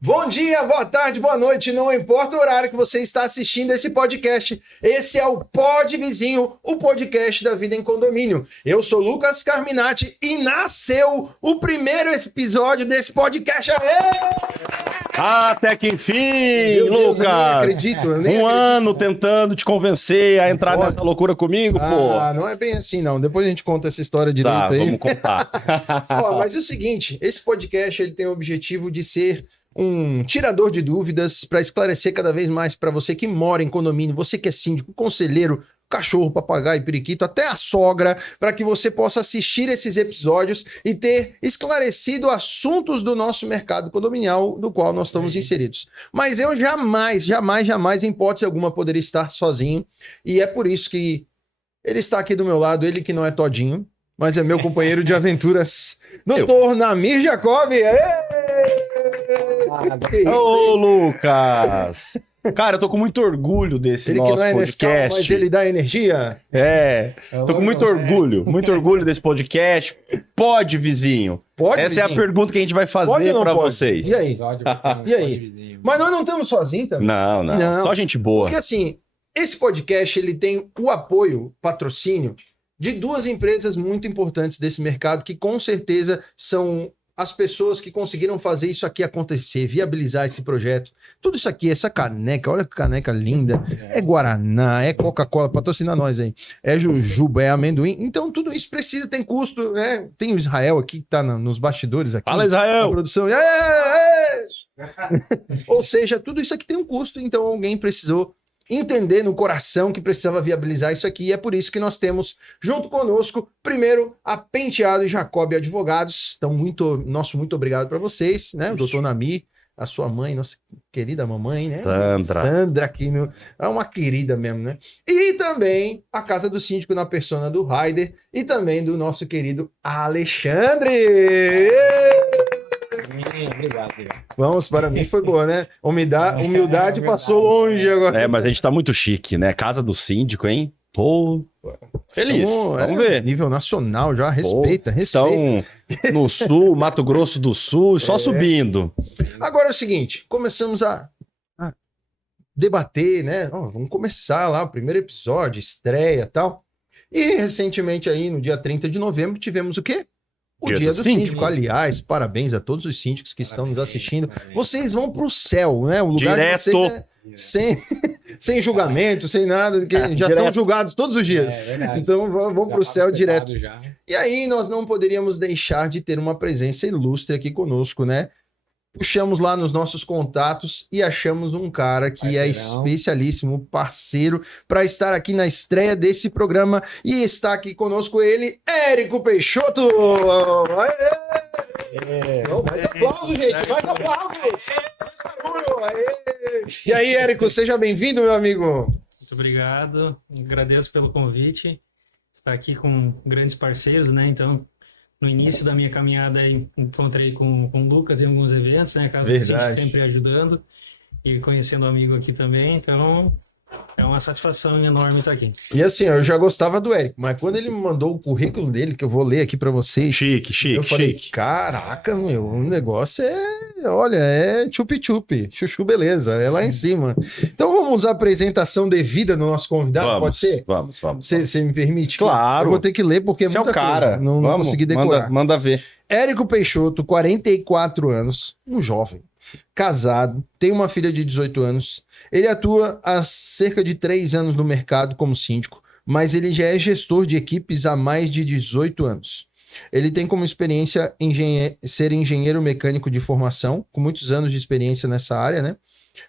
Bom dia, boa tarde, boa noite, não importa o horário que você está assistindo esse podcast. Esse é o Pod Vizinho, o podcast da vida em condomínio. Eu sou Lucas Carminati e nasceu o primeiro episódio desse podcast. Até que enfim, Meu Deus, Lucas! eu nem acredito. Ano tentando te convencer a entrar nessa loucura comigo, pô. Não é bem assim, não. Depois a gente conta essa história direito Tá, aí. vamos contar. Mas é o seguinte, esse podcast ele tem o objetivo de ser um tirador de dúvidas para esclarecer cada vez mais para você que mora em condomínio, você que é síndico, conselheiro, cachorro, papagaio, periquito, até a sogra, para que você possa assistir esses episódios e ter esclarecido assuntos do nosso mercado condominial do qual nós estamos inseridos. Mas eu jamais, em hipótese alguma, poderia estar sozinho, e é por isso que ele está aqui do meu lado, ele que não é todinho, mas é meu companheiro de aventuras, Dr. Namir Jacob. Ô, Lucas! Cara, eu tô com muito orgulho desse Ele nosso que não é podcast. Nescau, mas ele dá energia. Tô com muito orgulho desse podcast. Pode, vizinho? Pode, Essa é a vizinho? pergunta que a gente vai Pode fazer ou não pra pode? vocês. E aí? E aí? Mas nós não estamos sozinhos também. Não. Só gente boa. Porque assim, esse podcast ele tem o apoio, patrocínio de duas empresas muito importantes desse mercado que com certeza são as pessoas que conseguiram fazer isso aqui acontecer, viabilizar esse projeto. Tudo isso aqui, essa caneca, olha que caneca linda. É Guaraná, é Coca-Cola, patrocina nós aí. É Jujuba, é amendoim. Então tudo isso precisa, tem custo, né? Tem o Israel aqui que tá nos bastidores aqui. Fala, Na Israel! produção. Ou seja, tudo isso aqui tem um custo, então alguém precisou entender no coração que precisava viabilizar isso aqui, e é por isso que nós temos junto conosco, primeiro, a Penteado e Jacob Advogados. Então, muito obrigado para vocês, né? O doutor Namir, a sua mãe, nossa querida mamãe, né? Sandra aqui, é uma querida mesmo, né? E também a Casa do Síndico na persona do Raider e também do nosso querido Alexandre! Obrigado. Vamos, para mim foi boa, né? Humildade passou longe agora. Mas a gente tá muito chique, né? Casa do síndico, hein? Pô, feliz. Vamos ver. Nível nacional já, respeita. Estão no sul, Mato Grosso do Sul, só subindo. Agora é o seguinte, começamos a debater, né? Vamos começar lá o primeiro episódio, estreia e tal. E recentemente aí, no dia 30 de novembro, tivemos o quê? O Dia do Síndico. Aliás, parabéns a todos os síndicos que estão nos assistindo. Vocês vão para o céu, né? O lugar Direto. de vocês sem julgamento, sem nada, que já estão julgados todos os dias. Então vão para o céu direto. E aí nós não poderíamos deixar de ter uma presença ilustre aqui conosco, né? Puxamos lá nos nossos contatos e achamos um cara que é especialíssimo, parceiro, para estar aqui na estreia desse programa. E está aqui conosco ele, Érico Peixoto! Mais aplausos, gente! Mais aplausos! Mais barulho! Aê! E aí, Érico, seja bem-vindo, meu amigo! Muito obrigado, agradeço pelo convite. Estar aqui com grandes parceiros, né? Então, no início da minha caminhada, encontrei com o Lucas em alguns eventos, né? Casa do Síndico sempre ajudando e conhecendo o amigo aqui também. Então, é uma satisfação enorme estar aqui. E assim, eu já gostava do Érico, mas quando ele me mandou o currículo dele, que eu vou ler aqui para vocês... Chique, eu falei, caraca, meu, o negócio é chup-chup, chuchu beleza, é lá em cima. Então vamos usar a apresentação devida no nosso convidado, pode ser? Vamos. Você me permite? Claro. Eu vou ter que ler porque é Você é muita o cara. coisa, não consegui decorar. Manda ver. Érico Peixoto, 44 anos, um jovem, casado, tem uma filha de 18 anos. Ele atua há cerca de 3 anos no mercado como síndico, mas ele já é gestor de equipes há mais de 18 anos. Ele tem como experiência ser engenheiro mecânico de formação, com muitos anos de experiência nessa área, né?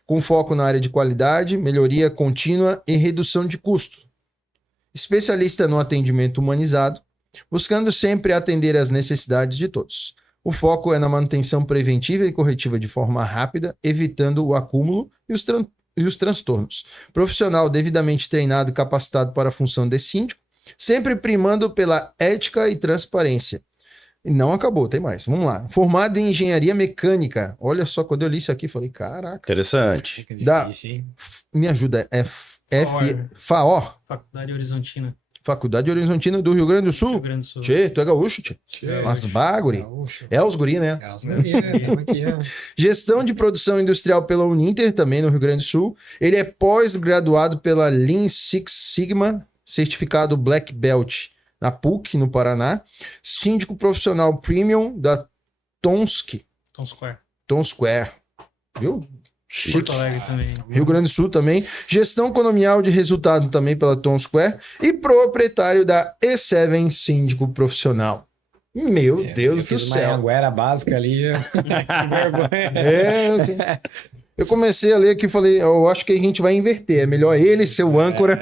Com foco na área de qualidade, melhoria contínua e redução de custo. Especialista no atendimento humanizado, buscando sempre atender às necessidades de todos. O foco é na manutenção preventiva e corretiva de forma rápida, evitando o acúmulo e os transtornos. Profissional devidamente treinado e capacitado para a função de síndico, sempre primando pela ética e transparência. E não acabou, tem mais. Vamos lá. Formado em engenharia mecânica. Olha só, quando eu li isso aqui, falei, caraca. Interessante. Me ajuda, é FAOR? Faculdade Horizontina. Faculdade Horizontina do Rio Grande do Sul. Rio Grande do Sul. Tchê, tu é gaúcho, tchê? Mas baguri. É os guri, né? É os guri, tamo aqui, ó. Gestão de produção industrial pela Uninter, também no Rio Grande do Sul. Ele é pós-graduado pela Lean Six Sigma, certificado Black Belt na PUC, no Paraná. Síndico profissional premium da Tonsk, Tom Square. Viu? Porto Alegre também. Rio Grande do Sul também. Gestão colonial de resultado também pela Tom Square. E proprietário da E7 Síndico Profissional. Meu Deus do Fiz uma céu. anguera básica ali. Que vergonha. Eu comecei a ler aqui e falei, eu acho que a gente vai inverter. É melhor ele ser o âncora.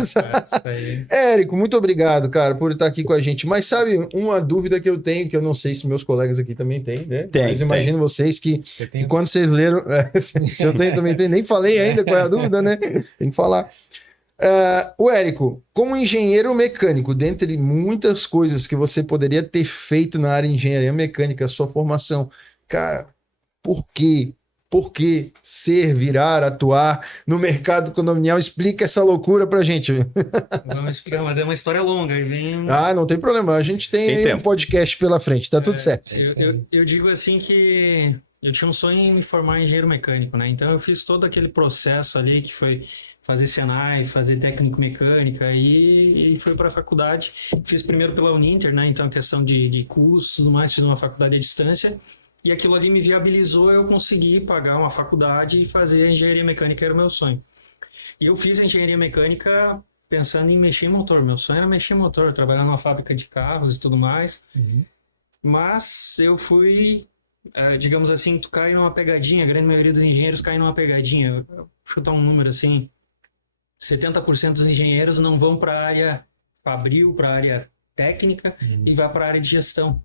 Isso aí. Érico, muito obrigado, cara, por estar aqui com a gente. Mas sabe, uma dúvida que eu tenho, que eu não sei se meus colegas aqui também têm, né? Tem, Mas imagino vocês que Você e tem quando vocês leram, se eu tenho também tem, nem falei ainda qual é a dúvida, né? Tem que falar. O Érico, como engenheiro mecânico, dentre muitas coisas que você poderia ter feito na área de engenharia mecânica, sua formação, cara, por quê? Por que ser, virar, atuar no mercado condominial? Explica essa loucura pra gente. Vamos explicar, mas é uma história longa. E vem... Não tem problema. A gente tem Tem aí tempo. um podcast pela frente, tá tudo certo. Eu digo assim que eu tinha um sonho em me formar em engenheiro mecânico, né? Então eu fiz todo aquele processo ali que foi fazer Senai, fazer técnico mecânica e fui para a faculdade. Fiz primeiro pela Uninter, né? Então questão de custos, tudo mais, fiz uma faculdade à distância. E aquilo ali me viabilizou eu conseguir pagar uma faculdade e fazer a engenharia mecânica, era o meu sonho. E eu fiz a engenharia mecânica pensando em mexer em motor. Meu sonho era mexer em motor, trabalhar numa fábrica de carros e tudo mais. Mas eu fui, digamos assim, tu cai numa pegadinha, a grande maioria dos engenheiros cai numa pegadinha. Eu vou chutar um número assim, 70% dos engenheiros não vão para a área fabril, para a área técnica e vai para a área de gestão.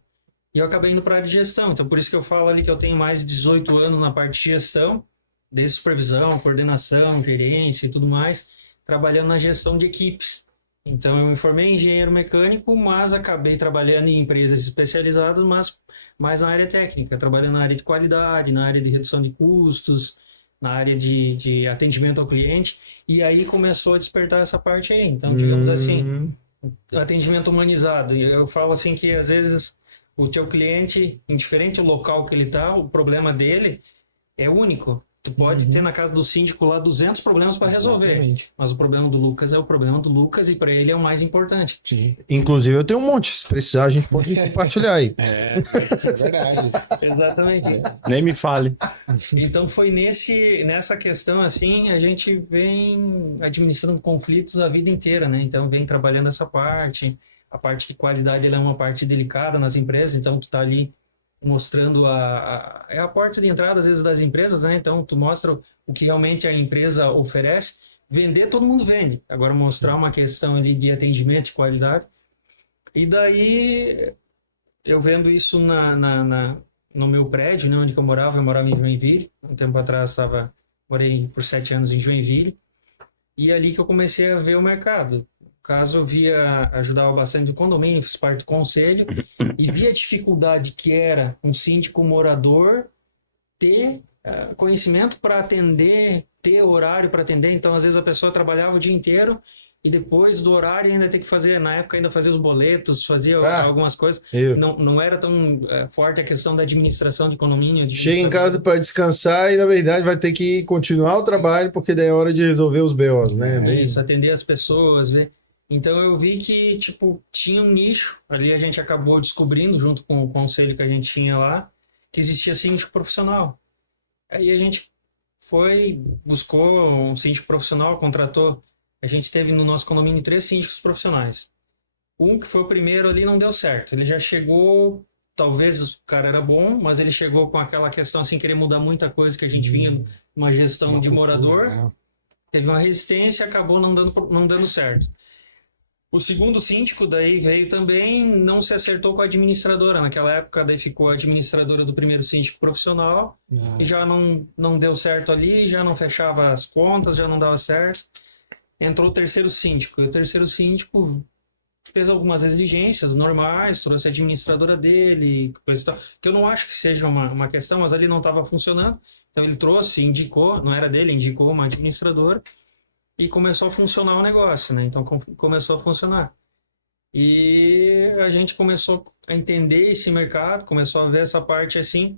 E eu acabei indo para a área de gestão, então por isso que eu falo ali que eu tenho mais de 18 anos na parte de gestão, desde supervisão, coordenação, gerência e tudo mais, trabalhando na gestão de equipes. Então eu me formei em engenheiro mecânico, mas acabei trabalhando em empresas especializadas, mas mais na área técnica, trabalhando na área de qualidade, na área de redução de custos, na área de atendimento ao cliente, e aí começou a despertar essa parte aí. Então, digamos assim, atendimento humanizado. E eu falo assim que às vezes o teu cliente, indiferente o local que ele está, o problema dele é único. Tu pode ter na casa do síndico lá 200 problemas para resolver. Exatamente. Mas o problema do Lucas é o problema do Lucas e para ele é o mais importante. Inclusive, eu tenho um monte. Se precisar, a gente pode compartilhar aí. Isso é verdade. Exatamente. Nem me fale. Então foi nessa questão assim, a gente vem administrando conflitos a vida inteira, né? Então vem trabalhando essa parte. A parte de qualidade ela é uma parte delicada nas empresas, então tu tá ali mostrando é a porta de entrada às vezes das empresas, né? Então tu mostra o que realmente a empresa oferece. Vender todo mundo vende. Agora mostrar uma questão ali de atendimento e qualidade. E daí eu vendo isso no meu prédio, né, onde eu morava em Joinville. Um tempo atrás morei por 7 anos em Joinville. E é ali que eu comecei a ver o mercado. No caso, ajudava bastante o condomínio, fiz parte do conselho e via a dificuldade que era um síndico morador ter conhecimento para atender, ter horário para atender. Então, às vezes a pessoa trabalhava o dia inteiro e depois do horário ainda tem que fazer, na época ainda fazia os boletos, fazia algumas coisas. Não era tão forte a questão da administração de condomínio. Chega em casa para descansar e, na verdade, vai ter que continuar o trabalho porque daí é hora de resolver os BOs, né? Isso, atender as pessoas, ver. Então eu vi que, tipo, tinha um nicho, ali a gente acabou descobrindo, junto com o conselho que a gente tinha lá, que existia síndico profissional. Aí a gente buscou um síndico profissional, contratou, a gente teve no nosso condomínio 3 síndicos profissionais. Um que foi o primeiro ali não deu certo, ele já chegou, talvez o cara era bom, mas ele chegou com aquela questão assim, querer mudar muita coisa que a gente vinha numa gestão de morador, teve uma resistência e acabou não dando certo. O segundo síndico daí veio também, não se acertou com a administradora. Naquela época daí ficou a administradora do primeiro síndico profissional. E já não deu certo ali, já não fechava as contas, já não dava certo. Entrou o terceiro síndico. E o terceiro síndico fez algumas exigências normais, trouxe a administradora dele, coisa e tal, que eu não acho que seja uma questão, mas ali não estava funcionando. Então ele trouxe, indicou, não era dele, indicou uma administradora. e começou a funcionar o negócio, né? Então começou a funcionar. E a gente começou a entender esse mercado, começou a ver essa parte assim,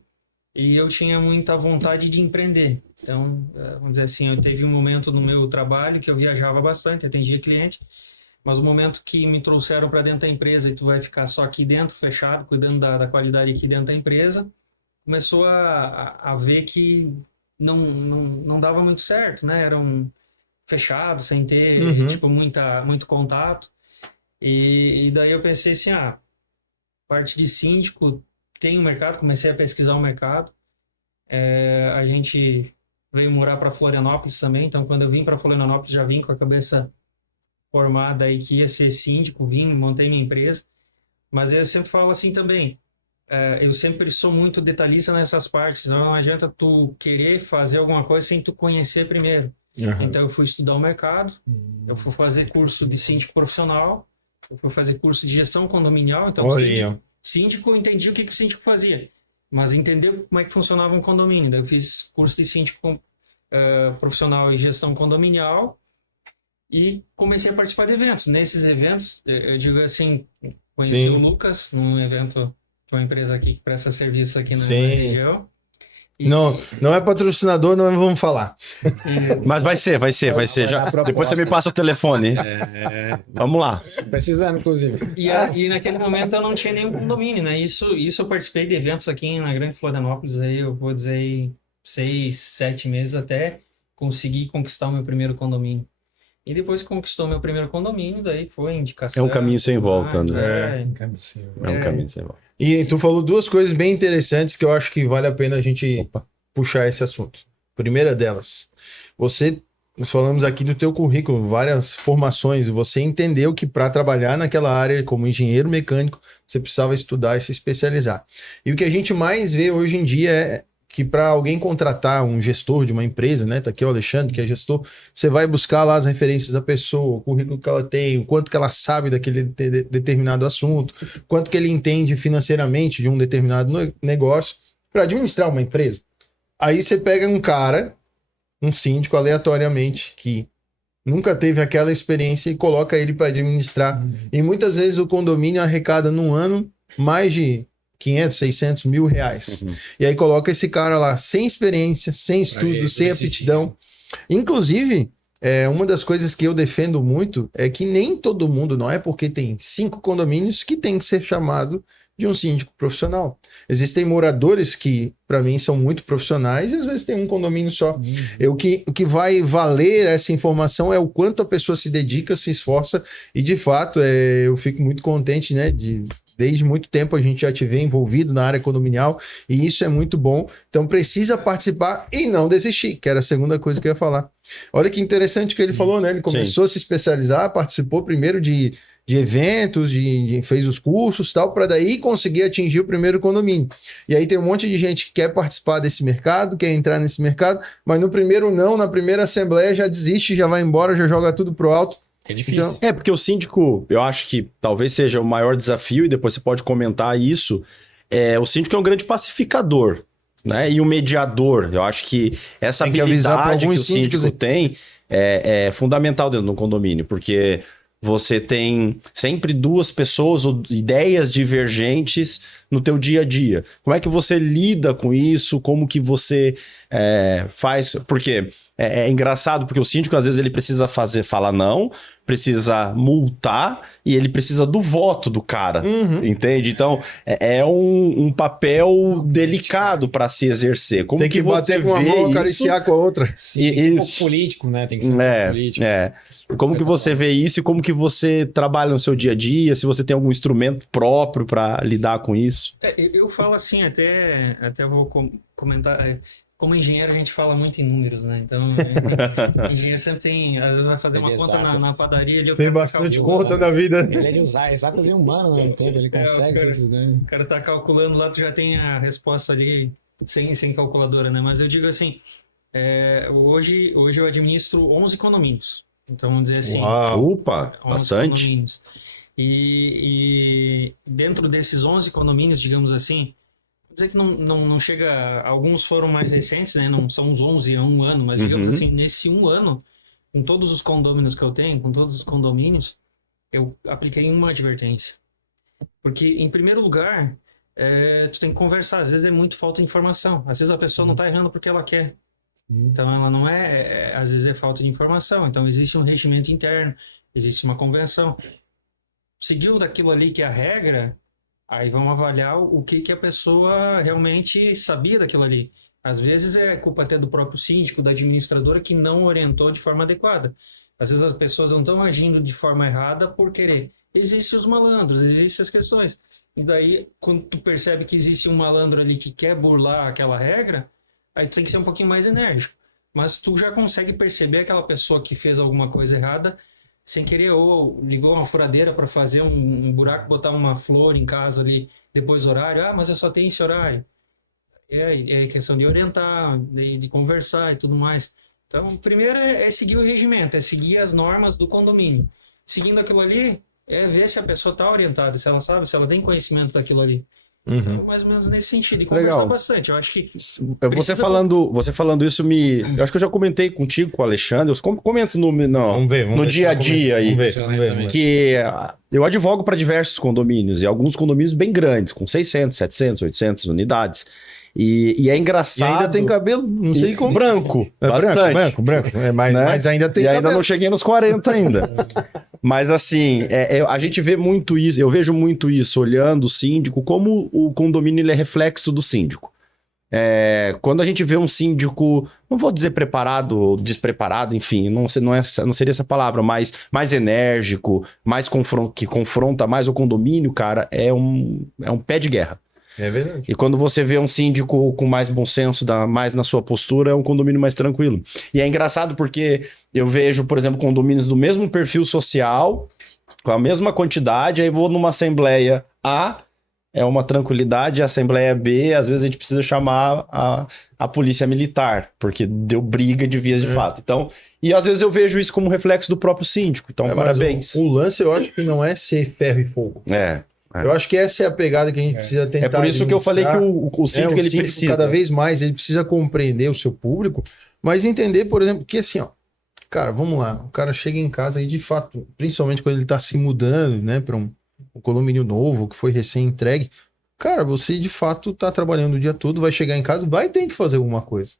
e eu tinha muita vontade de empreender. Então, vamos dizer assim, eu teve um momento no meu trabalho que eu viajava bastante, atendia cliente, mas o momento que me trouxeram para dentro da empresa e tu vai ficar só aqui dentro, fechado, cuidando da qualidade aqui dentro da empresa, começou a ver que não dava muito certo, né? Era fechado, sem ter, tipo, muito contato. E daí eu pensei assim, parte de síndico tem um mercado, comecei a pesquisar o mercado. A gente veio morar para Florianópolis também, então quando eu vim para Florianópolis já vim com a cabeça formada aí que ia ser síndico, montei minha empresa. Mas eu sempre falo assim também, eu sempre sou muito detalhista nessas partes, então não adianta tu querer fazer alguma coisa sem tu conhecer primeiro. Então eu fui estudar o mercado, eu fui fazer curso de síndico profissional, eu fui fazer curso de gestão condominial, então síndico, eu entendi o que o síndico fazia, mas entender como é que funcionava um condomínio. Daí eu fiz curso de síndico profissional e gestão condominial e comecei a participar de eventos. Nesses eventos, eu digo assim, conheci o Lucas num evento de uma empresa aqui que presta serviço aqui na região. Não é patrocinador, não vamos falar. Mas vai ser. Já, depois você me passa o telefone. Vamos lá. Precisando, inclusive. E naquele momento eu não tinha nenhum condomínio, né? Isso eu participei de eventos aqui na Grande Florianópolis, aí eu vou dizer aí 6, 7 meses até conseguir conquistar o meu primeiro condomínio. E depois que conquistou meu primeiro condomínio, daí foi indicação. É um caminho sem volta, né? É um caminho sem volta. É um caminho sem volta. E tu falou duas coisas bem interessantes que eu acho que vale a pena a gente puxar esse assunto. Primeira delas, nós falamos aqui do teu currículo, várias formações, você entendeu que para trabalhar naquela área como engenheiro mecânico, você precisava estudar e se especializar. E o que a gente mais vê hoje em dia é que para alguém contratar um gestor de uma empresa, né? Tá aqui o Alexandre, que é gestor, você vai buscar lá as referências da pessoa, o currículo que ela tem, o quanto que ela sabe daquele determinado assunto, quanto que ele entende financeiramente de um determinado negócio para administrar uma empresa. Aí você pega um cara, um síndico aleatoriamente, que nunca teve aquela experiência e coloca ele para administrar. E muitas vezes o condomínio arrecada num ano mais de 500, 600 mil reais. E aí coloca esse cara lá sem experiência, sem estudo, sem aptidão. Inclusive, uma das coisas que eu defendo muito é que nem todo mundo, não é porque tem 5 condomínios que tem que ser chamado de um síndico profissional. Existem moradores que, para mim, são muito profissionais e às vezes tem um condomínio só. O que vai valer essa informação é o quanto a pessoa se dedica, se esforça e, de fato, eu fico muito contente, né, desde muito tempo a gente já te vê envolvido na área condominial e isso é muito bom. Então precisa participar e não desistir, que era a segunda coisa que eu ia falar. Olha que interessante que ele falou, né? Ele começou a se especializar, participou primeiro de eventos, fez os cursos e tal, para daí conseguir atingir o primeiro condomínio. E aí tem um monte de gente que quer participar desse mercado, quer entrar nesse mercado, mas no primeiro não, na primeira assembleia já desiste, já vai embora, já joga tudo pro alto. É difícil. Então, porque o síndico, eu acho que talvez seja o maior desafio, e depois você pode comentar isso, o síndico é um grande pacificador, né? E o mediador. Eu acho que essa habilidade que o síndico tem é fundamental dentro de um condomínio, porque você tem sempre duas pessoas ou ideias divergentes no teu dia a dia. Como é que você lida com isso? Como que você faz? Porque é engraçado, porque o síndico às vezes ele precisa falar não, precisa multar e ele precisa do voto do cara, entende? Então é um papel delicado para se exercer. Como tem que você bater com uma mão, acariciar com a outra. Sim, tem que ser um pouco político, né? Tem que ser um pouco político. Como que você vê isso e como que você trabalha no seu dia a dia? Se você tem algum instrumento próprio para lidar com isso? Eu falo assim, até vou comentar. Como engenheiro, a gente fala muito em números, né? Então, engenheiro sempre tem. Vai fazer uma conta na padaria. Tem bastante conta na vida. Ele é de usar exatas e humano, não entendo. Ele consegue. O cara tá calculando lá, tu já tem a resposta ali sem calculadora, né? Mas eu digo assim: hoje eu administro 11 condomínios. Então, vamos dizer assim. Opa, bastante. Condomínios. E dentro desses 11 condomínios, digamos assim, vou dizer que não chega. Alguns foram mais recentes, né? Não são uns 11 a um ano, mas digamos assim, nesse um ano, com todos os condôminos que eu tenho, com todos os condomínios, eu apliquei uma advertência. Porque, em primeiro lugar, tu tem que conversar. Às vezes é muito falta de informação. Às vezes a pessoa não está errando porque ela quer. Então, ela não às vezes é falta de informação. Então, existe um regimento interno, existe uma convenção. Seguiu daquilo ali que é a regra, aí vamos avaliar o que a pessoa realmente sabia daquilo ali. Às vezes é culpa até do próprio síndico, da administradora, que não orientou de forma adequada. Às vezes as pessoas não estão agindo de forma errada por querer. Existem os malandros, existem as questões. E daí, quando tu percebe que existe um malandro ali que quer burlar aquela regra, aí tu tem que ser um pouquinho mais enérgico. Mas tu já consegue perceber aquela pessoa que fez alguma coisa errada sem querer, ou ligou uma furadeira para fazer um buraco, botar uma flor em casa ali depois do horário. Ah, mas eu só tenho esse horário. É questão de orientar, de conversar e tudo mais. Então, primeiro é seguir o regimento, é seguir as normas do condomínio. Seguindo aquilo ali, é ver se a pessoa está orientada, se ela sabe, se ela tem conhecimento daquilo ali. Então, mais ou menos nesse sentido. E conversar bastante. Eu acho que... Você falando isso, eu acho que eu já comentei contigo, com o Alexandre. Eu comento no dia a dia aí. Vamos ver. Que eu advogo para diversos condomínios, e alguns condomínios bem grandes, com 600, 700, 800 unidades. E é engraçado. E ainda tem cabelo, não sei como. Branco. Bastante. Branco. Mas ainda tem cabelo. E ainda não cheguei nos 40 ainda. Mas assim, a gente vê muito isso, eu vejo muito isso, olhando o síndico, como o condomínio ele é reflexo do síndico. Quando a gente vê um síndico, não vou dizer preparado ou despreparado, enfim, não seria essa palavra, mas mais enérgico, que confronta mais o condomínio, cara, é um pé de guerra. É verdade. E quando você vê um síndico com mais bom senso, mais na sua postura, é um condomínio mais tranquilo. E é engraçado porque eu vejo, por exemplo, condomínios do mesmo perfil social, com a mesma quantidade, aí vou numa assembleia A, é uma tranquilidade, a assembleia B, às vezes a gente precisa chamar a polícia militar, porque deu briga de vias de fato. Então, e às vezes eu vejo isso como reflexo do próprio síndico. Então, parabéns. O lance eu acho que não é ser ferro e fogo. Eu acho que essa é a pegada que a gente precisa tentar. É por isso que eu falei que o síndico, ele precisa. Cada vez mais, ele precisa compreender o seu público, mas entender, por exemplo, que assim, cara, vamos lá, o cara chega em casa e de fato, principalmente quando ele tá se mudando, né, para um condomínio novo, que foi recém-entregue, cara, você de fato tá trabalhando o dia todo, vai chegar em casa, vai ter que fazer alguma coisa.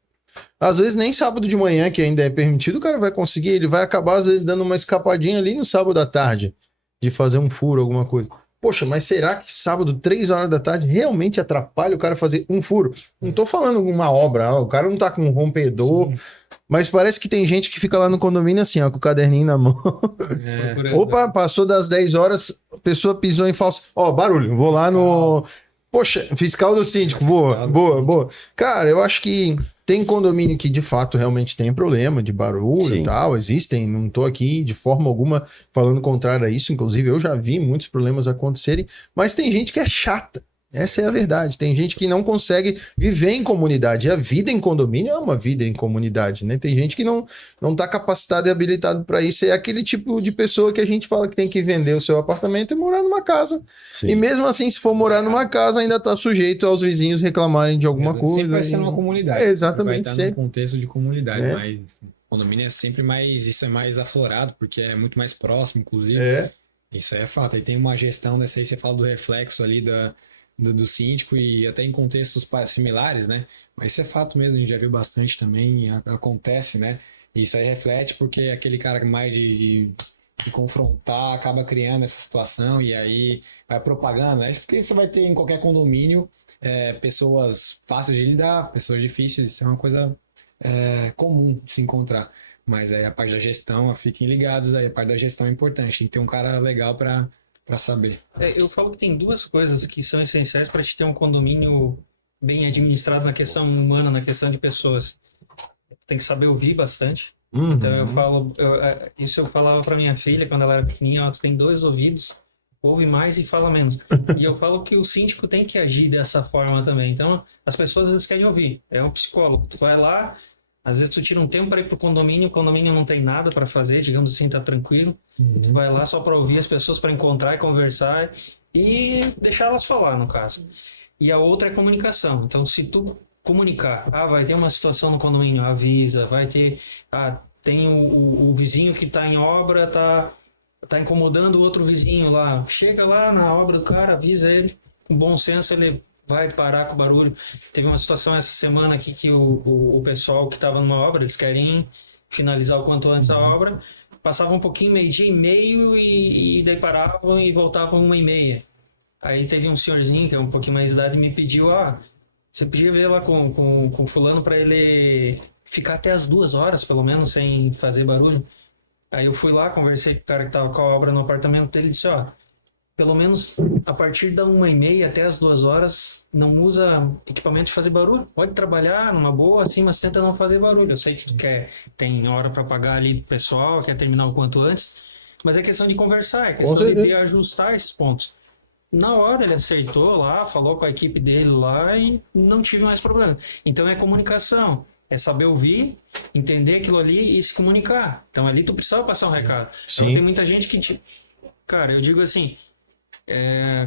Às vezes nem sábado de manhã, que ainda é permitido, o cara vai conseguir, ele vai acabar às vezes dando uma escapadinha ali no sábado à tarde, de fazer um furo, alguma coisa. Poxa, mas será que sábado, 3 horas da tarde, realmente atrapalha o cara fazer um furo? Não tô falando uma obra, o cara não tá com um rompedor, mas parece que tem gente que fica lá no condomínio assim, com o caderninho na mão. Opa, passou das 10 horas, a pessoa pisou em falso. Barulho, vou lá no... Poxa, fiscal do síndico, boa. Cara, eu acho que tem condomínio que de fato realmente tem problema de barulho e tal, existem, não tô aqui de forma alguma falando contrário a isso, inclusive eu já vi muitos problemas acontecerem, mas tem gente que é chata. Essa é a verdade. Tem gente que não consegue viver em comunidade. E a vida em condomínio é uma vida em comunidade, né? Tem gente que não tá capacitado e habilitado para isso. É aquele tipo de pessoa que a gente fala que tem que vender o seu apartamento e morar numa casa. Sim. E mesmo assim, se for morar numa casa, ainda tá sujeito aos vizinhos reclamarem de alguma coisa. Sempre vai ser numa comunidade. Exatamente. Vai estar num contexto de comunidade, mas condomínio é sempre mais... Isso é mais aflorado, porque é muito mais próximo, inclusive. Isso é fato. Aí tem uma gestão dessa aí, você fala do reflexo ali do síndico e até em contextos similares, né? Mas isso é fato mesmo, a gente já viu bastante também, acontece, né? Isso aí reflete porque aquele cara mais de confrontar acaba criando essa situação e aí vai propagando. É isso porque você vai ter em qualquer condomínio pessoas fáceis de lidar, pessoas difíceis, isso é uma coisa comum de se encontrar. Mas aí a parte da gestão, fiquem ligados aí, a parte da gestão é importante, tem que ter um cara legal para saber. Eu falo que tem duas coisas que são essenciais para te ter um condomínio bem administrado na questão humana, na questão de pessoas. Tem que saber ouvir bastante. Então eu falo, isso eu falava para minha filha quando ela era pequenininha, tu tem 2 ouvidos, ouve mais e fala menos. E eu falo que o síndico tem que agir dessa forma também. Então as pessoas às vezes querem ouvir. É um psicólogo. Tu vai lá, às vezes tu tira um tempo para ir pro condomínio, o condomínio não tem nada para fazer, digamos assim, tá tranquilo. Tu vai lá só para ouvir as pessoas, para encontrar e conversar e deixar elas falar, no caso. E a outra é comunicação. Então, se tu comunicar, vai ter uma situação no condomínio, avisa, vai ter, tem o vizinho que está em obra, tá incomodando o outro vizinho lá. Chega lá na obra do cara, avisa ele, com bom senso ele vai parar com o barulho. Teve uma situação essa semana aqui que o pessoal que estava numa obra, eles querem finalizar o quanto antes a obra, passava um pouquinho, 12:30 e daí paravam e voltavam 1:30. Aí teve um senhorzinho, que é um pouquinho mais de idade, me pediu, você podia ver lá com fulano para ele ficar até as 2 horas, pelo menos, sem fazer barulho. Aí eu fui lá, conversei com o cara que tava com a obra no apartamento dele e disse, pelo menos a partir da 1:30 até as 2 horas, não usa equipamento de fazer barulho. Pode trabalhar numa boa, assim, mas tenta não fazer barulho. Eu sei que tu tem hora para pagar ali pro pessoal, quer terminar o quanto antes, mas é questão de conversar, é questão de ajustar esses pontos. Na hora ele aceitou lá, falou com a equipe dele lá e não tive mais problema. Então é comunicação. É saber ouvir, entender aquilo ali e se comunicar. Então ali tu precisava passar um recado. Sim. Então tem muita gente que... Cara, eu digo assim,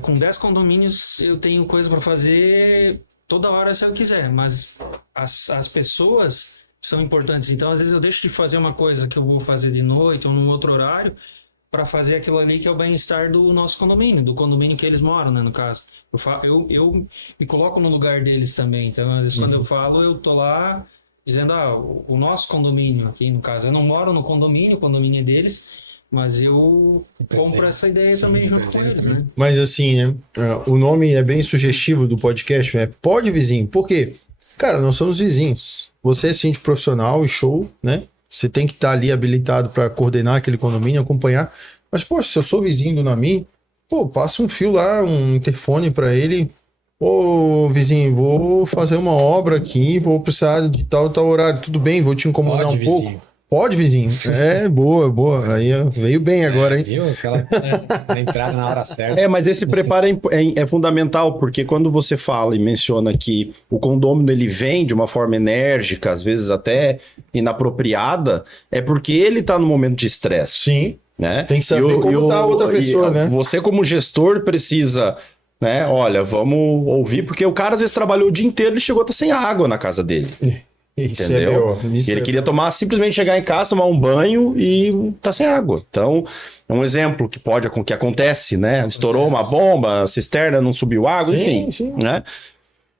com 10 condomínios eu tenho coisa para fazer toda hora se eu quiser, mas as pessoas são importantes. Então às vezes eu deixo de fazer uma coisa que eu vou fazer de noite ou num outro horário para fazer aquilo ali que é o bem-estar do nosso condomínio, do condomínio que eles moram, né, no caso. Eu me coloco no lugar deles também. Então às vezes quando eu falo, eu tô lá dizendo, o nosso condomínio aqui, no caso. Eu não moro no condomínio, o condomínio é deles, mas eu compro essa ideia também junto com eles, né? Mas assim, né? O nome é bem sugestivo do podcast, né? Pode vizinho. Por quê? Cara, nós somos vizinhos. Você é síndico profissional e show, né? Você tem que estar ali habilitado para coordenar aquele condomínio, acompanhar. Mas, poxa, se eu sou vizinho do Nami, passa um fio lá, um interfone para ele. Vizinho, vou fazer uma obra aqui, vou precisar de tal horário. Tudo bem, vou te incomodar um pouco. Pode, vizinho. Boa. Aí veio bem agora, hein? Viu? Aquela entrada na hora certa. Mas esse preparo é fundamental, porque quando você fala e menciona que o condômino ele vem de uma forma enérgica, às vezes até inapropriada, é porque ele está no momento de estresse. Sim. Né? Tem que saber como tá a outra pessoa, né? Você como gestor precisa... né? Olha, vamos ouvir, porque o cara às vezes trabalhou o dia inteiro e chegou a estar sem água na casa dele. Isso entendeu? Ele queria simplesmente chegar em casa, tomar um banho e tá sem água. Então, é um exemplo que acontece, né? Estourou uma bomba, a cisterna não subiu água, enfim. Né?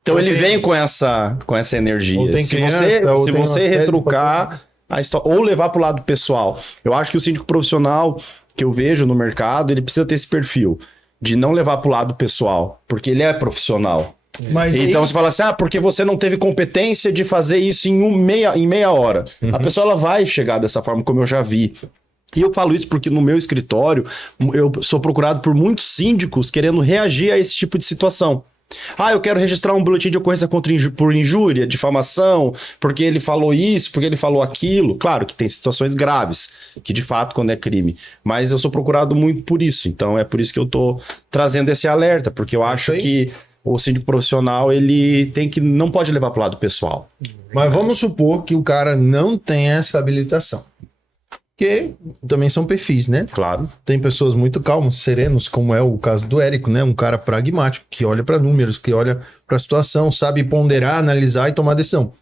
Então ele vem com essa energia. Se você retrucar a história, ou levar para o lado pessoal, eu acho que o síndico profissional que eu vejo no mercado, ele precisa ter esse perfil de não levar para o lado pessoal, porque ele é profissional. Mas então você fala assim, porque você não teve competência de fazer isso em meia hora. A pessoa ela vai chegar dessa forma, como eu já vi. E eu falo isso porque no meu escritório eu sou procurado por muitos síndicos querendo reagir a esse tipo de situação. Eu quero registrar um boletim de ocorrência por injúria, difamação, porque ele falou isso, porque ele falou aquilo. Claro que tem situações graves, que de fato quando é crime. Mas eu sou procurado muito por isso. Então é por isso que eu tô trazendo esse alerta, porque eu acho que o síndico profissional, ele não pode levar para o lado pessoal. Mas vamos supor que o cara não tem essa habilitação. Porque também são perfis, né? Claro. Tem pessoas muito calmas, serenos, como é o caso do Érico, né? Um cara pragmático, que olha para números, que olha para a situação, sabe ponderar, analisar e tomar decisão.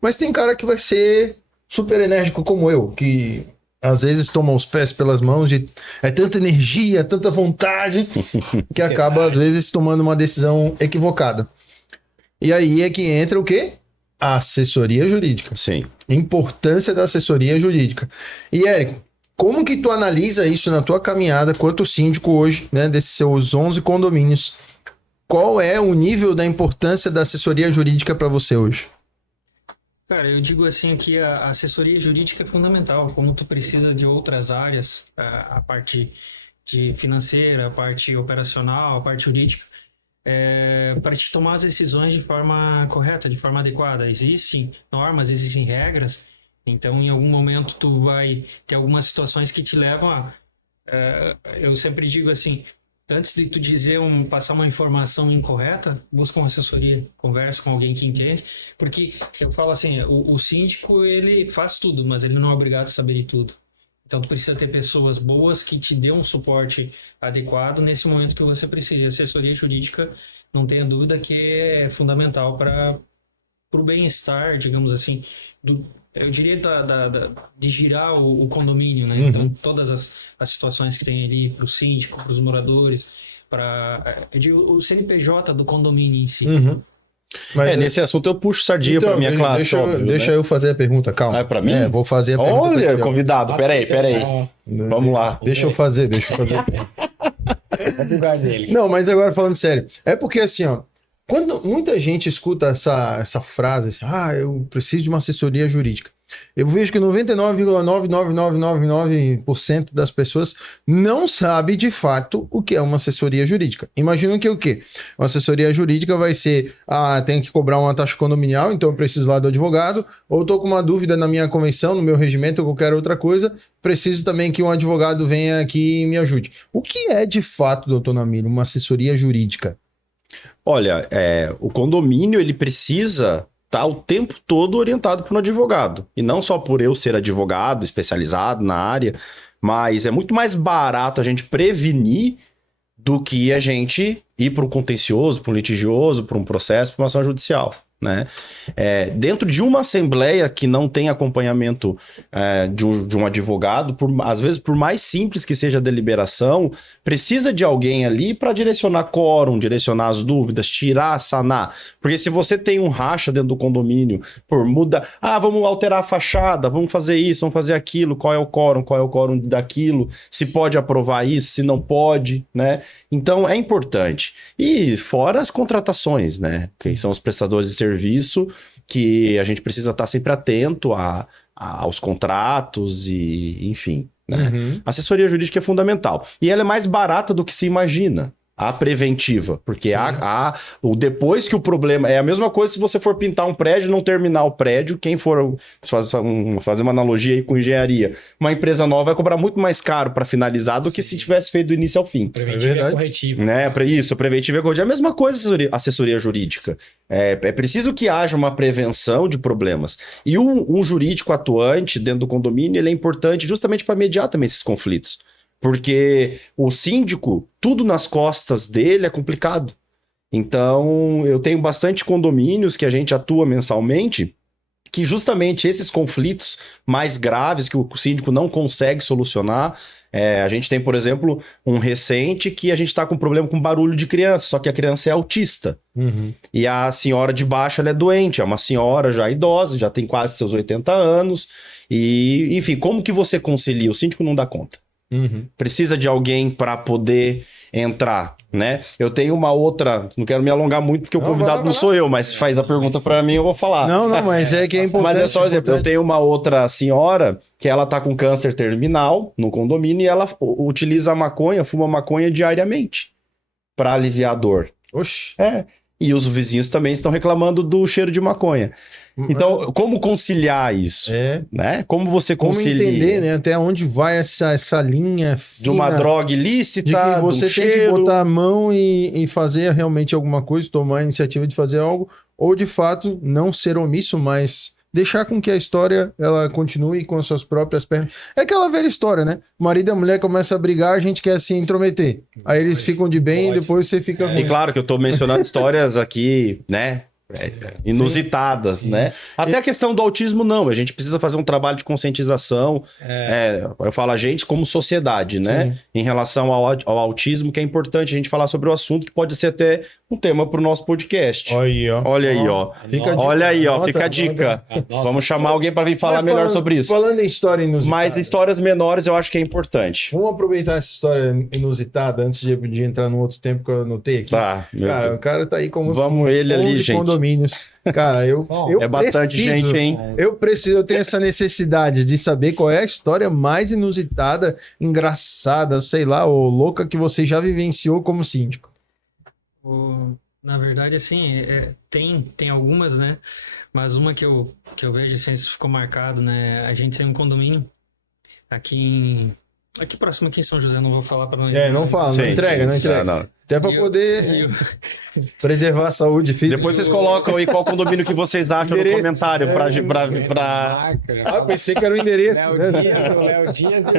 Mas tem cara que vai ser super enérgico como eu, que às vezes toma os pés pelas mãos de tanta energia, tanta vontade, que acaba às vezes tomando uma decisão equivocada. E aí é que entra o quê? A assessoria jurídica. Sim. Importância da assessoria jurídica. E, Érico, como que tu analisa isso na tua caminhada quanto síndico hoje, né, desses seus 11 condomínios? Qual é o nível da importância da assessoria jurídica para você hoje? Cara, eu digo assim que a assessoria jurídica é fundamental, como tu precisa de outras áreas, a parte de financeira, a parte operacional, a parte jurídica, para te tomar as decisões de forma correta, de forma adequada. Existem normas, existem regras, então em algum momento tu vai ter algumas situações que te levam eu sempre digo assim, antes de tu passar uma informação incorreta, busca uma assessoria, conversa com alguém que entende, porque eu falo assim, o síndico ele faz tudo, mas ele não é obrigado a saber de tudo. Então, tu precisa ter pessoas boas que te dêem um suporte adequado nesse momento que você precisa. A assessoria jurídica, não tenha dúvida que é fundamental para pro bem-estar, digamos assim, eu diria de girar o condomínio, né? Então, todas as situações que tem ali para o síndico, para os moradores, o CNPJ do condomínio em si. Mas, nesse assunto eu puxo sardinha pra minha classe, deixa eu fazer a pergunta, calma. É pra mim? Vou fazer a pergunta. Olha, convidado, peraí. Vamos lá. Deixa eu fazer. É do lugar dele. Não, mas agora falando sério. É porque assim, ó, quando muita gente escuta essa frase, assim, eu preciso de uma assessoria jurídica. Eu vejo que 99,99999% das pessoas não sabe de fato o que é uma assessoria jurídica. Imagina que o quê? Uma assessoria jurídica vai ser, tenho que cobrar uma taxa condominial, então eu preciso lá do advogado, ou estou com uma dúvida na minha convenção, no meu regimento ou qualquer outra coisa, preciso também que um advogado venha aqui e me ajude. O que é de fato, doutor Namiro, uma assessoria jurídica? Olha, o condomínio ele precisa estar o tempo todo orientado por um advogado. E não só por eu ser advogado, especializado na área, mas é muito mais barato a gente prevenir do que a gente ir para um contencioso, para um litigioso, para um processo, para uma ação judicial. Né? Dentro de uma assembleia que não tem acompanhamento de um advogado, às vezes por mais simples que seja a deliberação, precisa de alguém ali para direcionar quórum, direcionar as dúvidas, tirar, sanar. Porque se você tem um racha dentro do condomínio, muda, vamos alterar a fachada, vamos fazer isso, vamos fazer aquilo, qual é o quórum daquilo, se pode aprovar isso, se não pode, né? Então é importante. E fora as contratações, né? Que são os prestadores de serviço, que a gente precisa estar sempre atento aos contratos e, enfim, né? Assessoria jurídica é fundamental. E ela é mais barata do que se imagina. A preventiva, porque depois que o problema... É a mesma coisa se você for pintar um prédio e não terminar o prédio, quem for fazer uma analogia aí com engenharia, uma empresa nova vai cobrar muito mais caro para finalizar do que se tivesse feito do início ao fim. Preventivo é corretivo. Né? Isso, preventivo é corretivo. É a mesma coisa assessoria jurídica. É preciso que haja uma prevenção de problemas. E um jurídico atuante dentro do condomínio, ele é importante justamente para mediar também esses conflitos. Porque o síndico, tudo nas costas dele é complicado. Então, eu tenho bastante condomínios que a gente atua mensalmente, que justamente esses conflitos mais graves que o síndico não consegue solucionar. A gente tem, por exemplo, um recente que a gente está com problema com barulho de criança, só que a criança é autista. E a senhora de baixo ela é doente, é uma senhora já idosa, já tem quase seus 80 anos. E, enfim, como que você concilia? O síndico não dá conta. Precisa de alguém para poder entrar, né? Eu tenho uma outra, não quero me alongar muito porque o convidado não sou eu, mas faz a pergunta para mim, eu vou falar. Não, mas é que é importante. Mas é só um exemplo, eu tenho uma outra senhora que ela tá com câncer terminal no condomínio e ela utiliza a maconha, fuma maconha diariamente para aliviar a dor. Oxi. E os vizinhos também estão reclamando do cheiro de maconha. Então, como conciliar isso? Né? Como você concilia? Como entender, né? Até onde vai essa linha fina de uma droga ilícita, de que você tem que botar a mão e fazer realmente alguma coisa, tomar a iniciativa de fazer algo, ou de fato não ser omisso, mas deixar com que a história ela continue com as suas próprias pernas. É aquela velha história, né? O marido e a mulher começam a brigar, a gente quer se intrometer. Aí eles ficam de bem e depois você fica ruim. E claro que eu tô mencionando histórias aqui, né? Inusitadas, né? Até a questão do autismo, não. A gente precisa fazer um trabalho de conscientização. Eu falo a gente como sociedade, né? Em relação ao autismo, que é importante a gente falar sobre o assunto, que pode ser até um tema para o nosso podcast. Olha aí, ó. Fica a dica. Vamos chamar alguém para vir falar melhor sobre isso. Falando em história inusitada. Mas histórias menores eu acho que é importante. Vamos aproveitar essa história inusitada antes de entrar num outro tempo que eu anotei aqui. Tá, cara, o cara tá aí como vamos ele ali, gente. Condomínios. Cara, eu bastante gente, hein? Eu tenho essa necessidade de saber qual é a história mais inusitada, engraçada, sei lá, ou louca que você já vivenciou como síndico. Na verdade, assim, tem algumas, né? Mas uma que eu vejo, assim, isso ficou marcado, né? A gente tem um condomínio aqui próximo aqui em São José, não vou falar para nós. Não fala, não entrega. Até para poder preservar a saúde física. Depois vocês colocam aí qual condomínio que vocês acham no comentário pra... pensei que era o endereço. Léo Dias e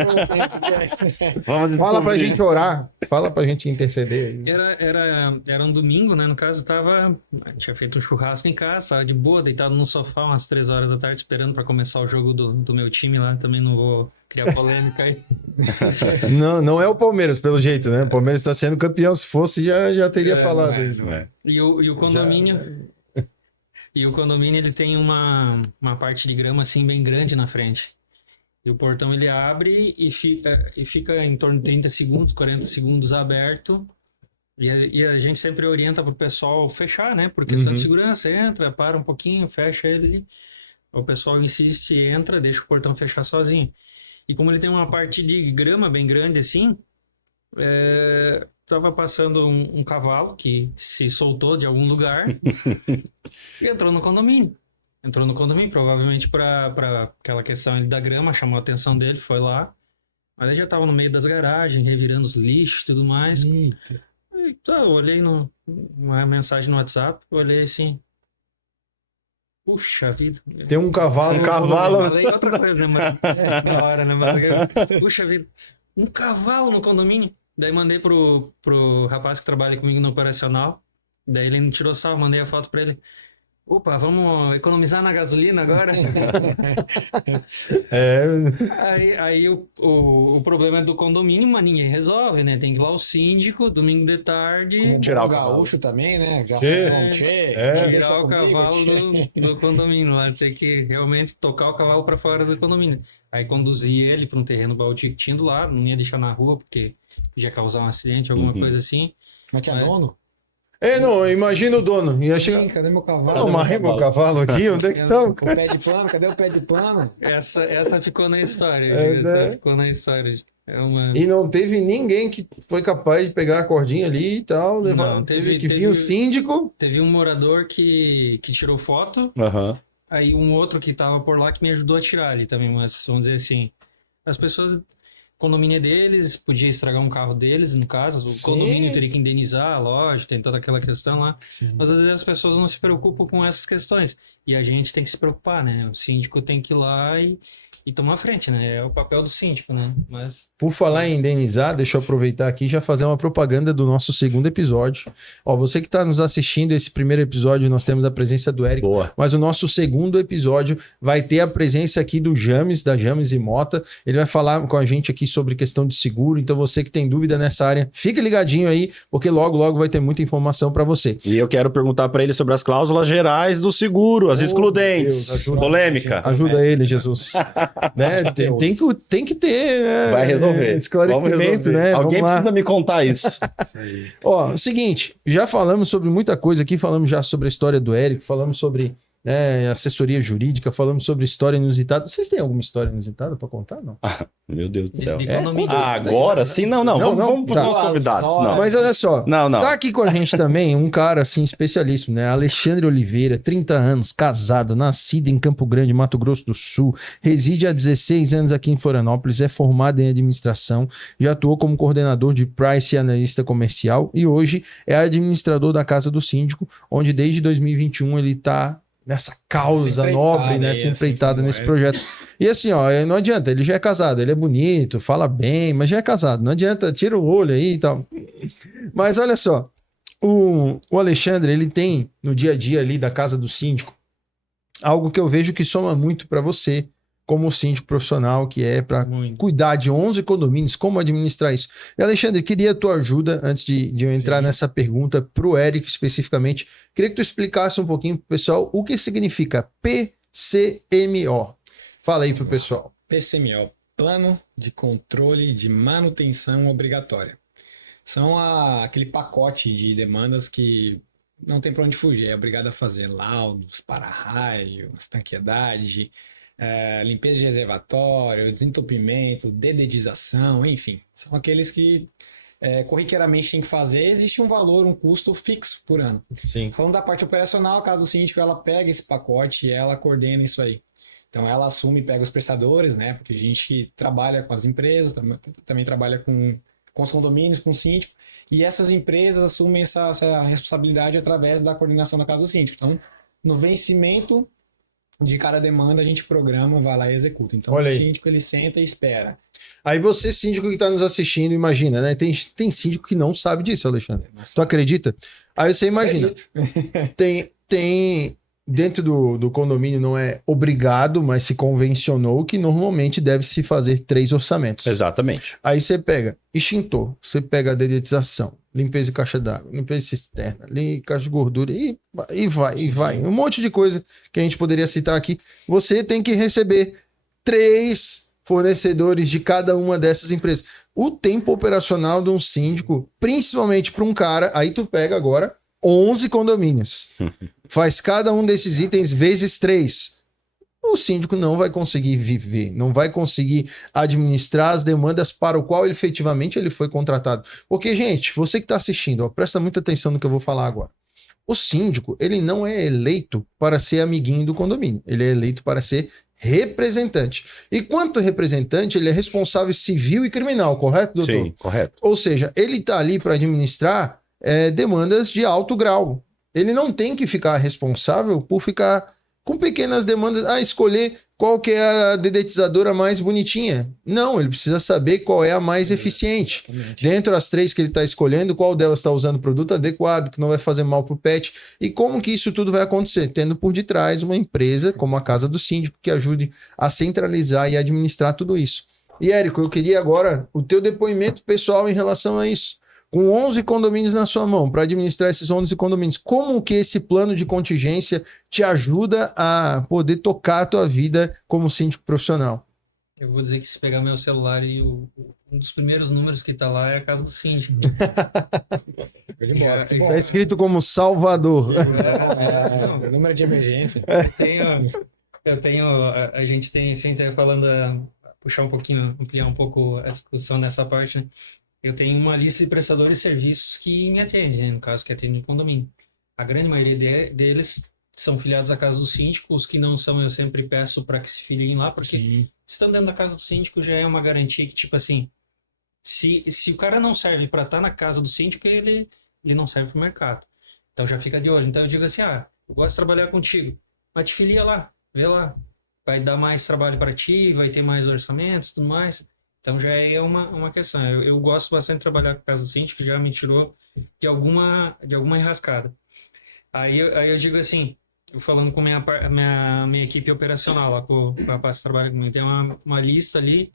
o... Fala pra gente orar. Fala pra gente interceder. Era um domingo, né? No caso, tinha feito um churrasco em casa, tava de boa, deitado no sofá umas 3 horas da tarde, esperando para começar o jogo do meu time lá. Também não vou criar polêmica aí. Não é o Palmeiras, pelo jeito, né? O Palmeiras está sendo campeão. Se fosse, já teria falado isso. E o condomínio... E o condomínio, ele tem uma parte de grama, assim, bem grande na frente. E o portão, ele abre e fica em torno de 30 segundos, 40 segundos aberto. E a gente sempre orienta pro pessoal fechar, né? Por questão de segurança, entra, para um pouquinho, fecha ele. O pessoal insiste, entra, deixa o portão fechar sozinho. E como ele tem uma parte de grama bem grande, assim... Tava passando um cavalo que se soltou de algum lugar e entrou no condomínio. Provavelmente para aquela questão da grama, chamou a atenção dele, foi lá. Mas ele já tava no meio das garagens, revirando os lixos e tudo mais. Eita. Eu olhei uma mensagem no WhatsApp, olhei assim... Puxa vida. Tem um cavalo. Falei outra coisa, né? Mas na hora, né? Mas, puxa vida. Um cavalo no condomínio. Daí mandei pro rapaz que trabalha comigo no operacional. Daí ele me tirou sarro, mandei a foto pra ele. Opa, vamos economizar na gasolina agora? Aí o problema é do condomínio, mas ninguém resolve, né? Tem que ir lá o síndico, domingo de tarde... Tirar o gaúcho também, né? Tirar o cavalo do condomínio lá. Tem que realmente tocar o cavalo pra fora do condomínio. Aí conduzi ele para um terreno baldio que tinha do lado, não ia deixar na rua, porque já causar um acidente, alguma coisa assim. Mas tinha dono? Não, imagina o dono. Ia chegar... Cadê meu cavalo? Não, amarrei meu cavalo aqui, onde é que tá? O pé de pano, cadê o pé de pano? Essa ficou na história. Ficou na história. E não teve ninguém que foi capaz de pegar a cordinha ali e tal, levar. Não, teve que vir o síndico. Teve um morador que tirou foto. Aí um outro que tava por lá que me ajudou a tirar ali também, mas vamos dizer assim, as pessoas, condomínio deles, podia estragar um carro deles, no caso, o condomínio teria que indenizar a loja, tem toda aquela questão lá, mas às vezes as pessoas não se preocupam com essas questões, e a gente tem que se preocupar, né, o síndico tem que ir lá e tomar frente, né, é o papel do síndico, né, mas... Por falar em indenizar, deixa eu aproveitar aqui e já fazer uma propaganda do nosso segundo episódio. Ó, você que está nos assistindo, esse primeiro episódio nós temos a presença do Érico, mas o nosso segundo episódio vai ter a presença aqui do James, da James e Mota, ele vai falar com a gente aqui sobre questão de seguro, então você que tem dúvida nessa área, fique ligadinho aí, porque logo vai ter muita informação para você. E eu quero perguntar para ele sobre as cláusulas gerais do seguro, as excludentes, polêmica. Ajuda ele, Jesus. Né? Tem que ter vai resolver. Esclarecimento, né? Alguém precisa me contar isso. Ó, seguinte, já falamos sobre muita coisa aqui, falamos já sobre a história do Érico, falamos sobre assessoria jurídica, falamos sobre história inusitada. Vocês têm alguma história inusitada para contar, não? Meu Deus do céu. Agora sim? Não. Vamos para os nossos convidados. Não. Mas olha só, não. Tá aqui com a gente também um cara assim especialíssimo, né? Alexandre Oliveira, 30 anos, casado, nascido em Campo Grande, Mato Grosso do Sul, reside há 16 anos aqui em Florianópolis, é formado em administração, já atuou como coordenador de Price e analista comercial e hoje é administrador da Casa do Síndico, onde desde 2021 ele está nessa causa nobre, nessa empreitada nesse projeto. E assim, ó, não adianta, ele já é casado, ele é bonito, fala bem, mas já é casado, não adianta, tira o olho aí e tal. Mas olha só, o Alexandre, ele tem no dia a dia ali da Casa do Síndico algo que eu vejo que soma muito para você, como síndico profissional, que é para cuidar de 11 condomínios, como administrar isso. E Alexandre, queria a tua ajuda, antes de eu entrar nessa pergunta para o Érico especificamente, queria que tu explicasse um pouquinho para o pessoal o que significa PCMO. Fala aí para o pessoal. PCMO, Plano de Controle de Manutenção Obrigatória. São aquele pacote de demandas que não tem para onde fugir, é obrigado a fazer laudos, para-raio, estanqueidade, limpeza de reservatório, desentupimento, dedetização, enfim. São aqueles que corriqueiramente tem que fazer. Existe um valor, um custo fixo por ano. Sim. Falando da parte operacional, a Casa do Síndico, ela pega esse pacote e ela coordena isso aí. Então ela assume e pega os prestadores, né? Porque a gente trabalha com as empresas, também trabalha com os condomínios, com o síndico, e essas empresas assumem essa responsabilidade através da coordenação da casa do síndico. Então, no vencimento de cada demanda, a gente programa, vai lá e executa. Então, o síndico, ele senta e espera. Aí você, síndico que está nos assistindo, imagina, né? Tem síndico que não sabe disso, Alexandre. Tu acredita? Aí você imagina. Tem dentro do condomínio, não é obrigado, mas se convencionou que normalmente deve se fazer 3 orçamentos. Exatamente. Aí você pega extintor, você pega a dedetização, limpeza de caixa d'água, limpeza cisterna, caixa de gordura e vai. Um monte de coisa que a gente poderia citar aqui. Você tem que receber 3 fornecedores de cada uma dessas empresas. O tempo operacional de um síndico, principalmente para um cara, aí tu pega agora 11 condomínios. Faz cada um desses itens vezes 3. O síndico não vai conseguir viver, não vai conseguir administrar as demandas para o qual efetivamente ele foi contratado. Porque, gente, você que está assistindo, ó, presta muita atenção no que eu vou falar agora. O síndico, ele não é eleito para ser amiguinho do condomínio. Ele é eleito para ser representante. E quanto representante, ele é responsável civil e criminal, correto, doutor? Sim, correto. Ou seja, ele está ali para administrar demandas de alto grau. Ele não tem que ficar responsável por ficar com pequenas demandas, escolher qual que é a dedetizadora mais bonitinha. Não, ele precisa saber qual é a mais eficiente. Exatamente. Dentre as 3 que ele está escolhendo, qual delas está usando o produto adequado, que não vai fazer mal para o pet, e como que isso tudo vai acontecer? Tendo por detrás uma empresa como a Casa do Síndico, que ajude a centralizar e administrar tudo isso. E, Érico, eu queria agora o teu depoimento pessoal em relação a isso. Com 11 condomínios na sua mão, para administrar esses 11 condomínios, como que esse plano de contingência te ajuda a poder tocar a tua vida como síndico profissional? Eu vou dizer que se pegar meu celular e um dos primeiros números que tá lá é a casa do síndico. Tá escrito como Salvador. Número de emergência. A gente tem, sempre falando, puxar um pouquinho, ampliar um pouco a discussão nessa parte, né? Eu tenho uma lista de prestadores de serviços que me atendem, né? No caso, que atendem no condomínio. A grande maioria deles são filiados à casa do síndico. Os que não são, eu sempre peço para que se filiem lá, porque estando dentro da casa do síndico já é uma garantia que, tipo assim, se o cara não serve para estar na casa do síndico, ele não serve para o mercado. Então já fica de olho. Então eu digo assim, eu gosto de trabalhar contigo, mas te filia lá, vê lá. Vai dar mais trabalho para ti, vai ter mais orçamentos, tudo mais. Então já é uma questão. Eu gosto bastante de trabalhar com a casa do síndico, que já me tirou de alguma enrascada. Aí eu digo assim, eu falando com minha equipe operacional, lá com a rapaz que trabalha comigo, tem uma lista ali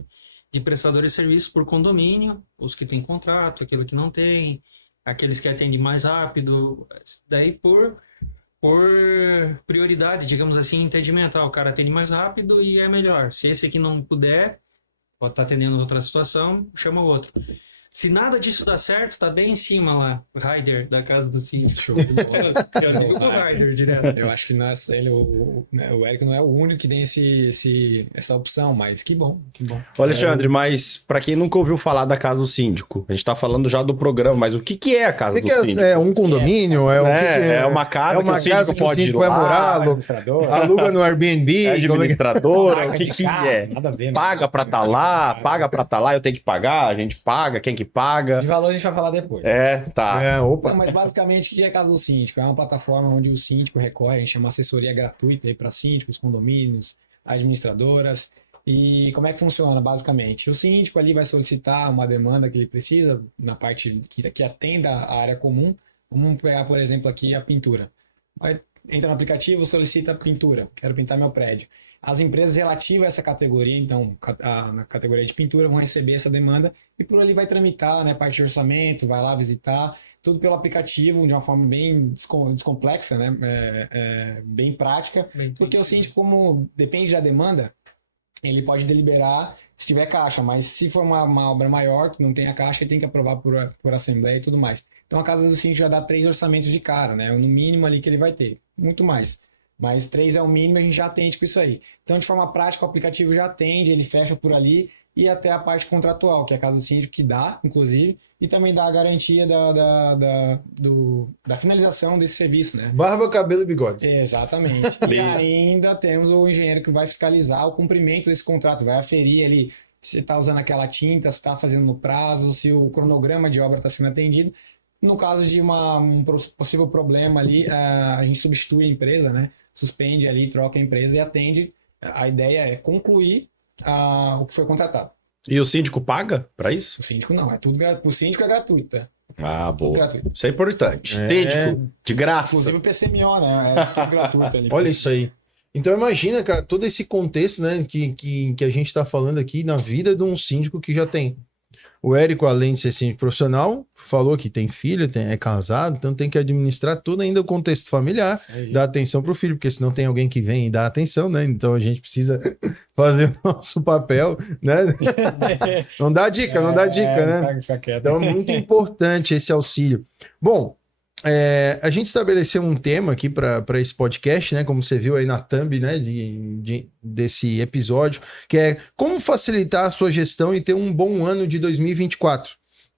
de prestadores de serviços por condomínio, os que têm contrato, aquilo que não tem, aqueles que atendem mais rápido, daí por prioridade, digamos assim, entendimento. O cara atende mais rápido e é melhor. Se esse aqui não puder, pode estar atendendo outra situação, chama o outro. Se nada disso dá certo, tá bem em cima lá, o rider da casa do síndico. Show de bola. Eu ligo pro rider direto. Eu acho que o Érico não é o único que tem essa opção, mas que bom, que bom. Ô, Alexandre, mas para quem nunca ouviu falar da Casa do Síndico, a gente tá falando já do programa, mas o que é a Casa do Síndico? É um condomínio? É uma casa que o síndico pode ir lá, aluga no Airbnb, é administradora, o que é? Nada a ver, paga para estar lá, eu tenho que pagar, a gente paga, quem que paga. De valor a gente vai falar depois. Tá. Opa. Então, mas basicamente, o que é a Casa do Síndico? É uma plataforma onde o síndico recorre, a gente chama assessoria gratuita para síndicos, condomínios, administradoras. E como é que funciona, basicamente? O síndico ali vai solicitar uma demanda que ele precisa na parte que atenda a área comum. Vamos pegar, por exemplo, aqui a pintura. Entra no aplicativo, solicita pintura. Quero pintar meu prédio. As empresas relativas a essa categoria, então, na categoria de pintura, vão receber essa demanda e por ali vai tramitar, né, parte de orçamento, vai lá visitar, tudo pelo aplicativo, de uma forma bem descomplexa, né, bem prática, porque o síndico, como depende da demanda, ele pode deliberar se tiver caixa, mas se for uma obra maior, que não tenha caixa, ele tem que aprovar por assembleia e tudo mais. Então, a Casa do Síndico já dá 3 orçamentos de cara, né, no mínimo ali que ele vai ter, muito mais. Mas 3 é o mínimo, a gente já atende com isso aí. Então, de forma prática, o aplicativo já atende, ele fecha por ali e até a parte contratual, que é a Casa do Síndico, que dá, inclusive, e também dá a garantia da finalização desse serviço, né? Barba, cabelo e bigode. Exatamente. E ainda temos o engenheiro que vai fiscalizar o cumprimento desse contrato, vai aferir ali se está usando aquela tinta, se está fazendo no prazo, se o cronograma de obra está sendo atendido. No caso de um possível problema ali, a gente substitui a empresa, né? Suspende ali, troca a empresa e atende. A ideia é concluir o que foi contratado. E o síndico paga para isso? O síndico não, é tudo o síndico é gratuito, tá? Ah, boa. Gratuito. Isso é importante. Síndico, de graça. Inclusive o PCMO, né? É tudo gratuito ali. Olha isso aí. Então imagina, cara, todo esse contexto, né, que a gente está falando aqui na vida de um síndico que já tem. O Érico, além de ser síndico profissional, falou que tem filho, é casado, então tem que administrar tudo ainda o contexto familiar, dar atenção pro filho, porque senão tem alguém que vem e dá atenção, né? Então a gente precisa fazer o nosso papel, né? Não dá dica, né? Então é muito importante esse auxílio. Bom, a gente estabeleceu um tema aqui para esse podcast, né? Como você viu aí na thumb, né? Desse episódio, que é como facilitar a sua gestão e ter um bom ano de 2024.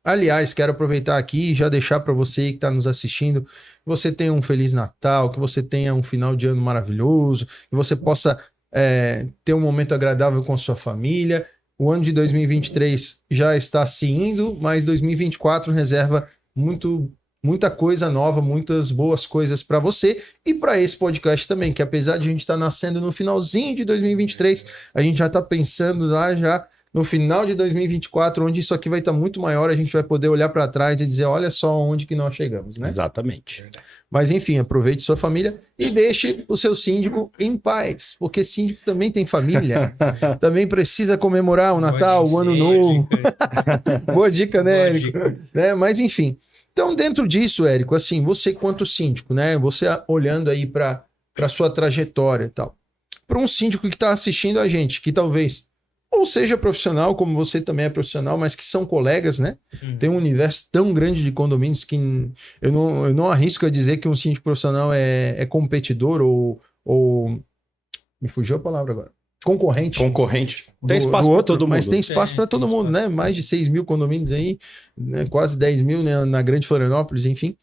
Aliás, quero aproveitar aqui e já deixar para você que está nos assistindo, que você tenha um Feliz Natal, que você tenha um final de ano maravilhoso, que você possa ter um momento agradável com a sua família. O ano de 2023 já está se indo, mas 2024 reserva muita coisa nova, muitas boas coisas para você e para esse podcast também, que apesar de a gente estar nascendo no finalzinho de 2023, a gente já está pensando lá já no final de 2024, onde isso aqui vai estar muito maior, a gente vai poder olhar para trás e dizer, olha só onde que nós chegamos, né? Exatamente. Mas enfim, aproveite sua família e deixe o seu síndico em paz, porque síndico também tem família, também precisa comemorar o Natal, o Ano Novo. Boa dica, né, Érico? Né? Mas enfim. Então, dentro disso, Érico, assim, você quanto síndico, né? Você olhando aí para sua trajetória e tal. Para um síndico que está assistindo a gente, que talvez ou seja profissional, como você também é profissional, mas que são colegas, né? Tem um universo tão grande de condomínios que eu não arrisco a dizer que um síndico profissional é competidor ou... Me fugiu a palavra agora. Concorrente. Tem espaço para todo mundo. Mas tem espaço para todo mundo, né? Mais de 6 mil condomínios aí, né? Quase 10 mil, né? Na Grande Florianópolis, enfim.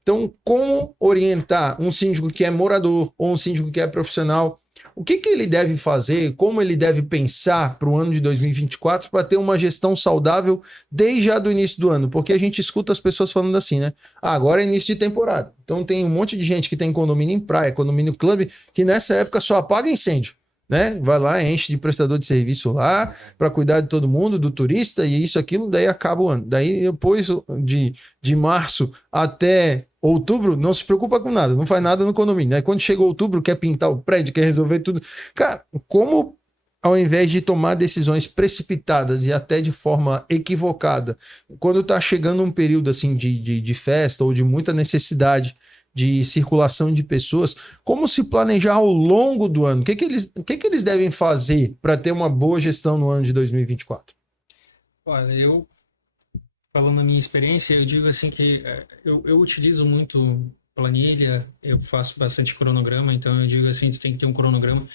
Então, como orientar um síndico que é morador ou um síndico que é profissional? O que ele deve fazer? Como ele deve pensar para o ano de 2024 para ter uma gestão saudável desde já do início do ano? Porque a gente escuta as pessoas falando assim, né? Agora é início de temporada. Então tem um monte de gente que tem condomínio em praia, condomínio clube, que nessa época só apaga incêndio. Né? Vai lá, enche de prestador de serviço lá para cuidar de todo mundo, do turista e isso, aquilo, daí acaba o ano. Daí depois de março até outubro, não se preocupa com nada, não faz nada no condomínio. Aí quando chega outubro, quer pintar o prédio, quer resolver tudo. Cara, como ao invés de tomar decisões precipitadas e até de forma equivocada, quando tá chegando um período assim de festa ou de muita necessidade de circulação de pessoas, como se planejar ao longo do ano? O que eles devem fazer para ter uma boa gestão no ano de 2024? Olha, eu, falando da minha experiência, eu digo assim que eu utilizo muito planilha, eu faço bastante cronograma, então eu digo assim, tu tem que ter um cronograma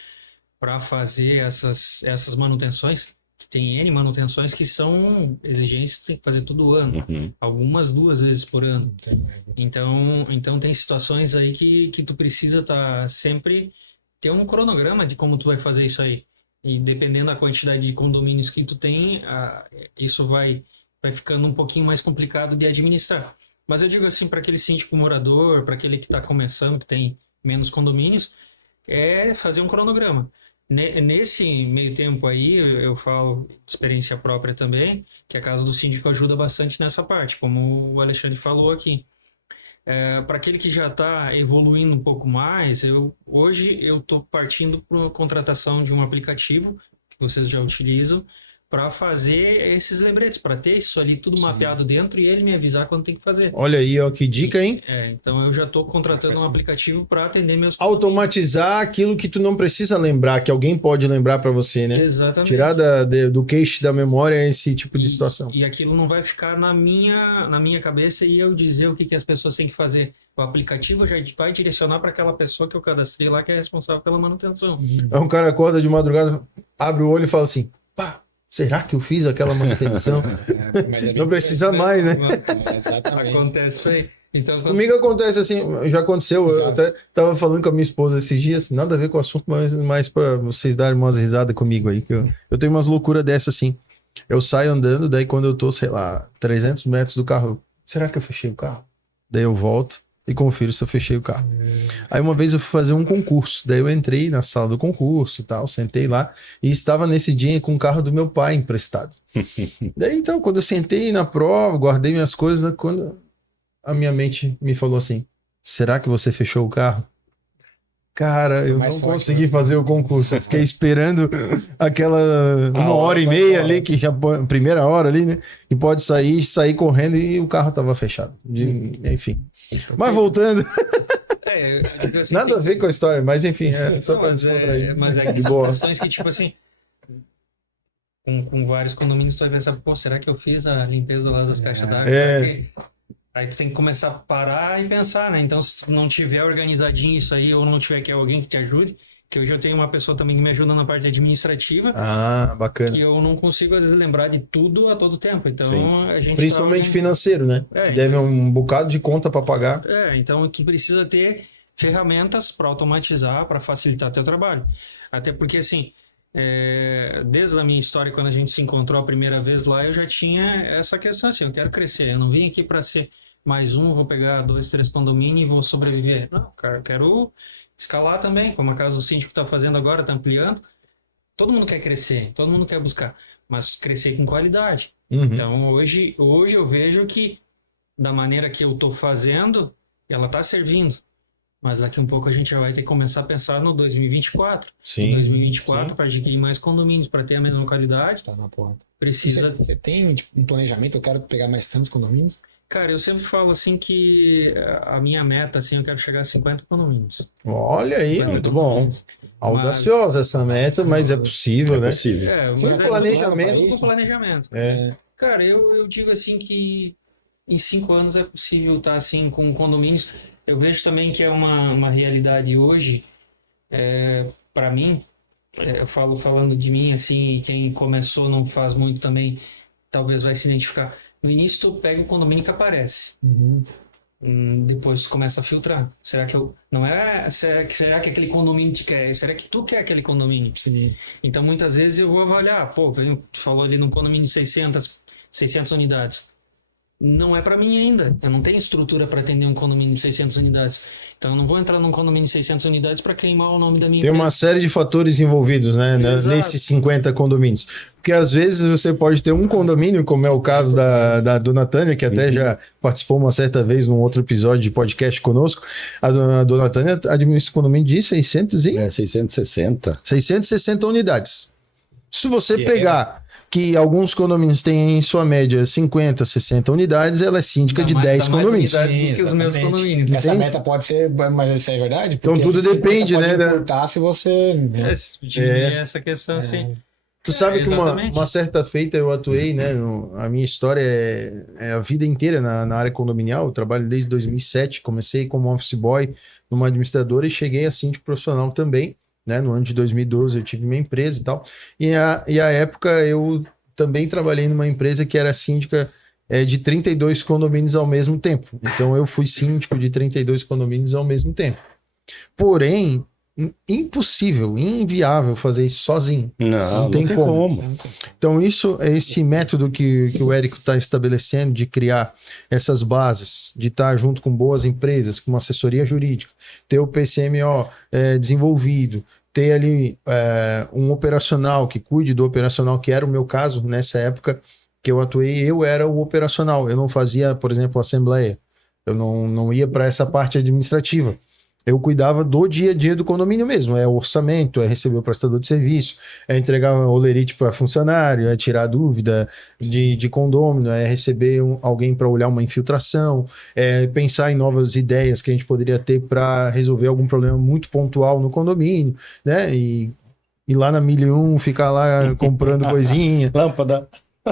para fazer essas manutenções, que tem N manutenções que são exigências, tem que fazer todo ano, algumas 2 vezes por ano. Então tem situações aí que tu precisa sempre ter um cronograma de como tu vai fazer isso aí. E dependendo da quantidade de condomínios que tu tem, isso vai ficando um pouquinho mais complicado de administrar. Mas eu digo assim, para aquele síndico morador, para aquele que está começando, que tem menos condomínios, é fazer um cronograma. Nesse meio tempo aí, eu falo de experiência própria também, que a Casa do Síndico ajuda bastante nessa parte, como o Alexandre falou aqui. Para aquele que já está evoluindo um pouco mais, hoje eu estou partindo para a contratação de um aplicativo que vocês já utilizam, para fazer esses lembretes, para ter isso ali tudo mapeado dentro e ele me avisar quando tem que fazer. Olha aí, ó, que dica, hein? Então eu já estou contratando um aplicativo para atender meus... Automatizar aquilo que tu não precisa lembrar, que alguém pode lembrar para você, né? Exatamente. Tirar do cache da memória esse tipo de situação. E aquilo não vai ficar na minha cabeça e eu dizer o que as pessoas têm que fazer. O aplicativo já vai direcionar para aquela pessoa que eu cadastrei lá, que é responsável pela manutenção. Aí um cara acorda de madrugada, abre o olho e fala assim, pá, será que eu fiz aquela manutenção? Não precisa mais, né? Acontece aí. Então, Então, comigo acontece assim, já aconteceu, eu até tava falando com a minha esposa esses dias, nada a ver com o assunto, mas mais pra vocês darem umas risadas comigo aí, que eu tenho umas loucuras dessas assim. Eu saio andando, daí quando eu tô, sei lá, 300 metros do carro, será que eu fechei o carro? Daí eu volto e confiro se eu fechei o carro. Aí uma vez eu fui fazer um concurso, daí eu entrei na sala do concurso e tal, sentei lá, e estava nesse dia com o carro do meu pai emprestado. Daí então, quando eu sentei na prova, guardei minhas coisas, quando a minha mente me falou assim, será que você fechou o carro? Cara, eu não consegui fazer o concurso. Eu fiquei esperando aquela 1h30 ali, que já primeira hora ali, né? Que pode sair correndo e o carro tava fechado. Enfim. Mas voltando. Assim, nada a ver com a história, mas enfim, só para descontrair. Mas é que são questões que, tipo assim, com vários condomínios, tu vai pensar, pô, será que eu fiz a limpeza lá das caixas d'água? Aí tu tem que começar a parar e pensar, né? Então, se tu não tiver organizadinho isso aí, ou não tiver que alguém que te ajude, que hoje eu tenho uma pessoa também que me ajuda na parte administrativa. Ah, bacana. Que eu não consigo, às vezes, lembrar de tudo a todo tempo. Então, a gente... Principalmente financeiro, né? Deve um bocado de conta para pagar. Então tu precisa ter ferramentas para automatizar, para facilitar teu trabalho. Até porque, assim, desde a minha história, quando a gente se encontrou a primeira vez lá, eu já tinha essa questão assim, eu quero crescer, eu não vim aqui para ser mais vou pegar 2, 3 condomínios e vou sobreviver. Não, cara, eu quero escalar também, como a casa do síndico está fazendo agora, está ampliando. Todo mundo quer crescer, todo mundo quer buscar, mas crescer com qualidade. Então, hoje eu vejo que, da maneira que eu estou fazendo, ela está servindo. Mas daqui um pouco a gente já vai ter que começar a pensar no 2024. Sim. Em 2024, para adquirir mais condomínios, para ter a mesma qualidade. Tá na porta. Precisa... Você tem um planejamento? Eu quero pegar mais tantos condomínios? Cara, eu sempre falo assim que a minha meta, assim, eu quero chegar a 50 condomínios. Olha aí, muito bom. Audaciosa essa meta, mas é possível, né? É possível. Sem planejamento. Com planejamento. Cara, eu digo assim que em 5 anos é possível estar assim com condomínios. Eu vejo também que é uma realidade hoje, para mim, eu falando de mim, assim, quem começou não faz muito também, talvez vai se identificar. No início, tu pega o condomínio que aparece. Depois tu começa a filtrar. Será que eu... Não é... Será que aquele condomínio te quer? Será que tu quer aquele condomínio? Sim. Então, muitas vezes eu vou avaliar. Pô, tu falou ali num condomínio de 600 unidades. Não é para mim ainda. Eu não tenho estrutura para atender um condomínio de 600 unidades. Então, eu não vou entrar num condomínio de 600 unidades para queimar o nome da minha empresa. Tem uma série de fatores envolvidos, né? Nesses 50 condomínios. Porque, às vezes, você pode ter um condomínio, como é o caso da Dona Tânia, que até já participou uma certa vez num outro episódio de podcast conosco. A Dona Tânia administra um condomínio de 660. 660 unidades. Se você pegar... que alguns condomínios têm em sua média 50, 60 unidades, ela é síndica de 10 condomínios. Que os meus condomínios. Essa meta pode ser, mas isso é verdade? Então tudo depende, né? Importar se você... essa questão, assim... Tu sabe que uma certa feita eu atuei, né? A minha história é a vida inteira na área condominial. Eu trabalho desde 2007, comecei como office boy numa administradora e cheguei a síndico profissional também. Né? No ano de 2012 eu tive minha empresa e tal, e a época eu também trabalhei numa empresa que era síndica de 32 condomínios ao mesmo tempo, então eu fui síndico de 32 condomínios ao mesmo tempo, porém impossível, inviável fazer isso sozinho, não tem como. Então esse método que o Érico está estabelecendo de criar essas bases, de estar junto com boas empresas, com uma assessoria jurídica, ter o PCMO desenvolvido, ter ali um operacional que cuide do operacional, que era o meu caso nessa época que eu atuei, eu era o operacional, eu não fazia, por exemplo, assembleia, eu não ia para essa parte administrativa. Eu cuidava do dia a dia do condomínio mesmo, é orçamento, é receber o prestador de serviço, é entregar o olerite para funcionário, é tirar dúvida de condômino, é receber alguém para olhar uma infiltração, é pensar em novas ideias que a gente poderia ter para resolver algum problema muito pontual no condomínio, né? E lá na 1001, ficar lá comprando coisinha. Lâmpada.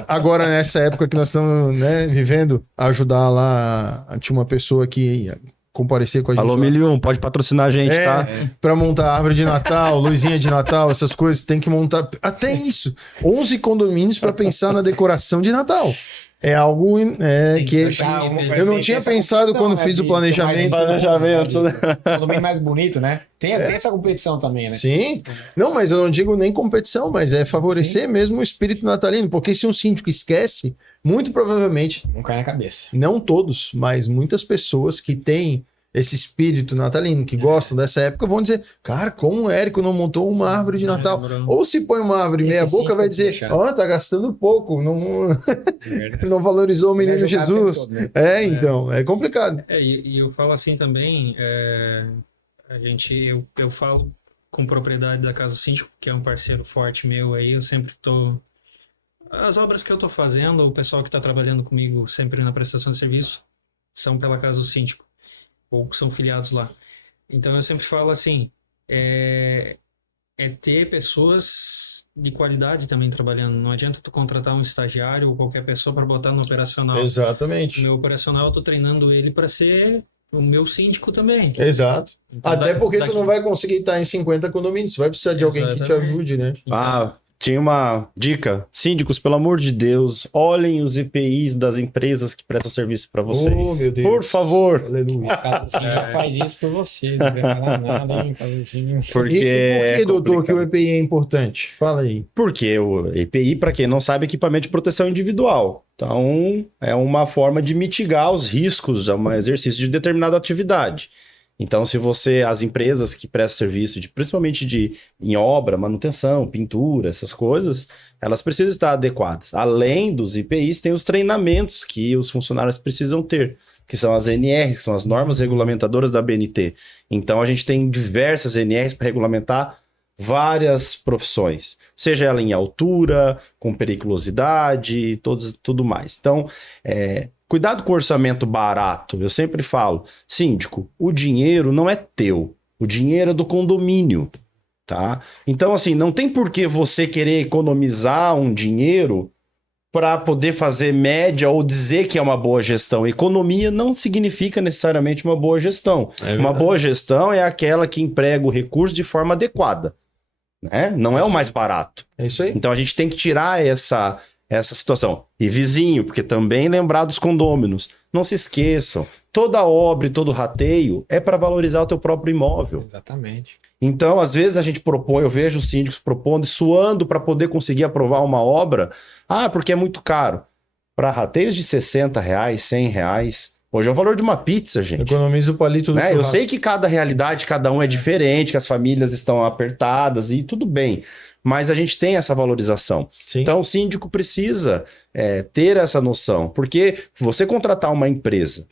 Agora, nessa época que nós estamos, né, vivendo, ajudar lá, tinha uma pessoa que... comparecer com a gente. Alô, 1001, pode patrocinar a gente, tá? Pra montar árvore de Natal, luzinha de Natal, essas coisas, tem que montar até isso. 11 condomínios para pensar na decoração de Natal. É algo que eu não tem tinha essa pensado quando competição, fiz o de planejamento. Condomínio mais bonito, né? Tem essa competição também, né? Sim. Não, mas eu não digo nem competição, mas é favorecer mesmo o espírito natalino. Porque se um síndico esquece, muito provavelmente, Não cai na cabeça. não todos, mas muitas pessoas que têm esse espírito natalino, que gostam dessa época, vão dizer, cara, como o Érico não montou uma árvore de Natal? Ou se põe uma árvore meia boca, vai dizer, tá gastando pouco, não valorizou o menino Jesus. Todo, né? Então, é complicado. E eu falo assim também, eu falo com propriedade da Casa do Síndico, que é um parceiro forte meu aí, eu sempre as obras que eu tô fazendo, o pessoal que está trabalhando comigo sempre na prestação de serviço, são pela Casa do Síndico, ou são filiados lá. Então eu sempre falo assim, é ter pessoas de qualidade também trabalhando. Não adianta tu contratar um estagiário ou qualquer pessoa para botar no operacional. Exatamente. O meu operacional, eu tô treinando ele para ser o meu síndico também. Exato. Então, até porque tu não vai conseguir estar em 50 condomínios, você vai precisar de alguém que te ajude, né? Tinha uma dica. Síndicos, pelo amor de Deus, olhem os EPIs das empresas que prestam serviço para vocês. Oh, meu Deus. Por favor. Aleluia. Já faz isso por você, não vai falar nada, hein? Porque e por que, doutor, que o EPI é importante? Fala aí. Porque o EPI, para quem não sabe, é equipamento de proteção individual. Então, é uma forma de mitigar os riscos de um exercício de determinada atividade. Então, as empresas que prestam serviço, principalmente em obra, manutenção, pintura, essas coisas, elas precisam estar adequadas. Além dos IPIs, tem os treinamentos que os funcionários precisam ter, que são as NRs, que são as normas regulamentadoras da BNT. Então, a gente tem diversas NRs para regulamentar várias profissões, seja ela em altura, com periculosidade, tudo mais. Então, cuidado com o orçamento barato. Eu sempre falo, síndico, o dinheiro não é teu, o dinheiro é do condomínio, tá? Então, assim, não tem por que você querer economizar um dinheiro para poder fazer média ou dizer que é uma boa gestão. Economia não significa necessariamente uma boa gestão. Uma boa gestão é aquela que emprega o recurso de forma adequada, né? Não é o mais barato. É isso aí. Então, a gente tem que tirar essa situação. E vizinho, porque também lembrar dos condôminos. Não se esqueçam, toda obra e todo rateio é para valorizar o teu próprio imóvel. Exatamente. Então, às vezes a gente propõe, eu vejo os síndicos propondo e suando para poder conseguir aprovar uma obra. Porque é muito caro. Para rateios de R$60, R$100, hoje é o valor de uma pizza, gente. Economiza o palito do churrasco. Eu sei que cada realidade, cada um é diferente, que as famílias estão apertadas e tudo bem. Mas a gente tem essa valorização. Sim. Então, o síndico precisa ter essa noção. Porque você contratar uma empresa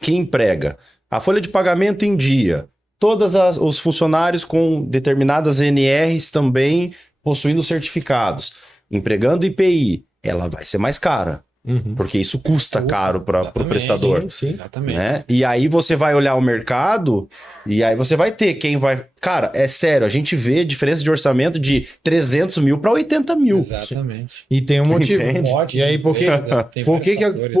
que emprega a folha de pagamento em dia, todos os funcionários com determinadas NRs também possuindo certificados, empregando IPI, ela vai ser mais cara. Porque isso custa caro para o prestador. Sim, exatamente. Né? E aí você vai olhar o mercado e aí você vai ter quem vai... Cara, é sério, a gente vê diferença de orçamento de 300 mil para 80 mil. Exatamente. E tem um motivo. Entende? E aí, por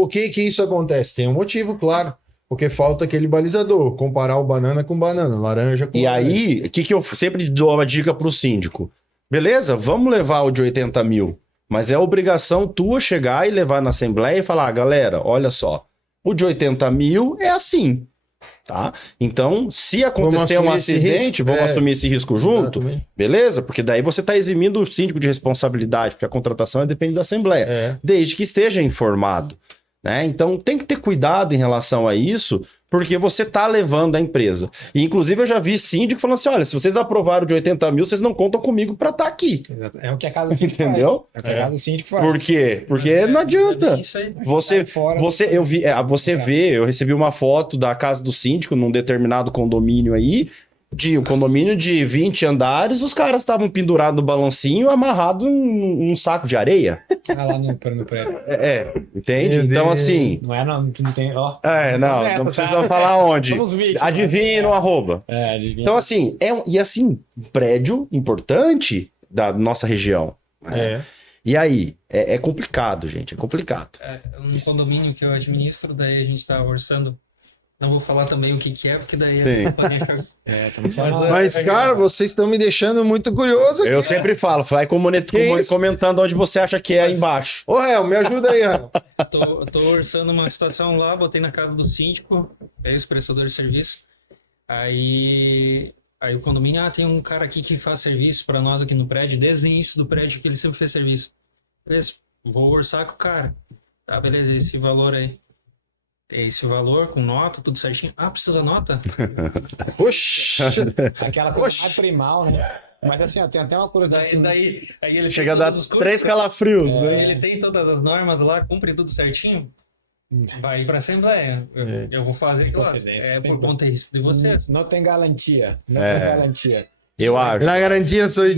que isso acontece? Tem um motivo, claro. Porque falta aquele balizador, comparar o banana com banana, laranja com laranja. Aí, o que eu sempre dou uma dica para o síndico? Beleza, vamos levar o de 80 mil. Mas é obrigação tua chegar e levar na assembleia e falar, galera, olha só, o de 80 mil é assim, tá? Então, se acontecer um acidente, vamos assumir esse risco junto, beleza? Porque daí você está eximindo o síndico de responsabilidade, porque a contratação depende da assembleia, desde que esteja informado, né? Então, tem que ter cuidado em relação a isso, porque você está levando a empresa. E, inclusive, eu já vi síndico falando assim, olha, se vocês aprovaram de 80 mil, vocês não contam comigo para estar aqui. É o que a Casa do Síndico entendeu? faz. É o que a Casa do Síndico faz. Por quê? Porque não adianta. Eu recebi uma foto da casa do síndico num determinado condomínio aí, de um condomínio de 20 andares, os caras estavam pendurados no balancinho, amarrado em um saco de areia. Lá no prédio. Entende? Então, assim... Não tem... Ó, não precisa falar onde. Somos vítimas. Adivinhe no arroba. Adivinha. Então, assim, prédio importante da nossa região. E aí, é complicado, gente, é complicado. Um condomínio que eu administro, daí a gente está orçando Não vou falar também o que é, porque daí pode achar... Mas, cara, vocês estão me deixando muito curioso aqui. Eu sempre falo, vai comentando onde você acha que é aí embaixo. Ô, Hel, me ajuda aí, Hel. Tô orçando uma situação lá, botei na casa do síndico, o prestador de serviço. Aí o condomínio, tem um cara aqui que faz serviço para nós aqui no prédio, desde o início do prédio que ele sempre fez serviço. Beleza, vou orçar com o cara. Tá, beleza, esse valor aí. Esse valor com nota, tudo certinho. Precisa nota? Oxi! Aquela coisa mais primal, né? Mas assim, ó, tem até uma curiosidade. Aí ele chega a dar 3 calafrios, né? Ele tem todas as normas lá, cumpre tudo certinho. Vai para a Assembleia. Eu vou fazer por conta e risco de vocês. Não tem garantia. Não tem garantia. Eu acho. Na garantia sou eu.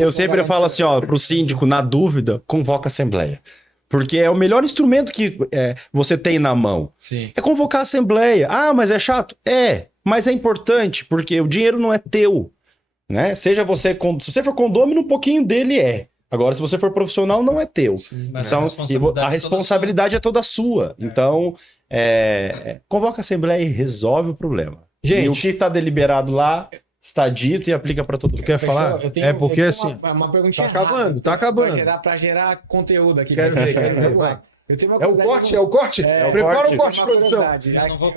Eu sempre falo assim, ó, pro síndico, na dúvida, convoca a Assembleia. Porque é o melhor instrumento que você tem na mão. Sim. É convocar a Assembleia. Mas é chato? Mas é importante, porque o dinheiro não é teu. Né? Seja você... Se você for condômino, um pouquinho dele é. Agora, se você for profissional, não é teu. Então, a responsabilidade é toda sua. Então, convoca a Assembleia e resolve o problema. Gente, e o que está deliberado lá está dito e aplica para todo mundo. Quer falar? Porque assim... Uma perguntinha tá acabando. Para gerar conteúdo aqui. Quero ver. Eu tenho uma É o corte? Prepara o corte, produção.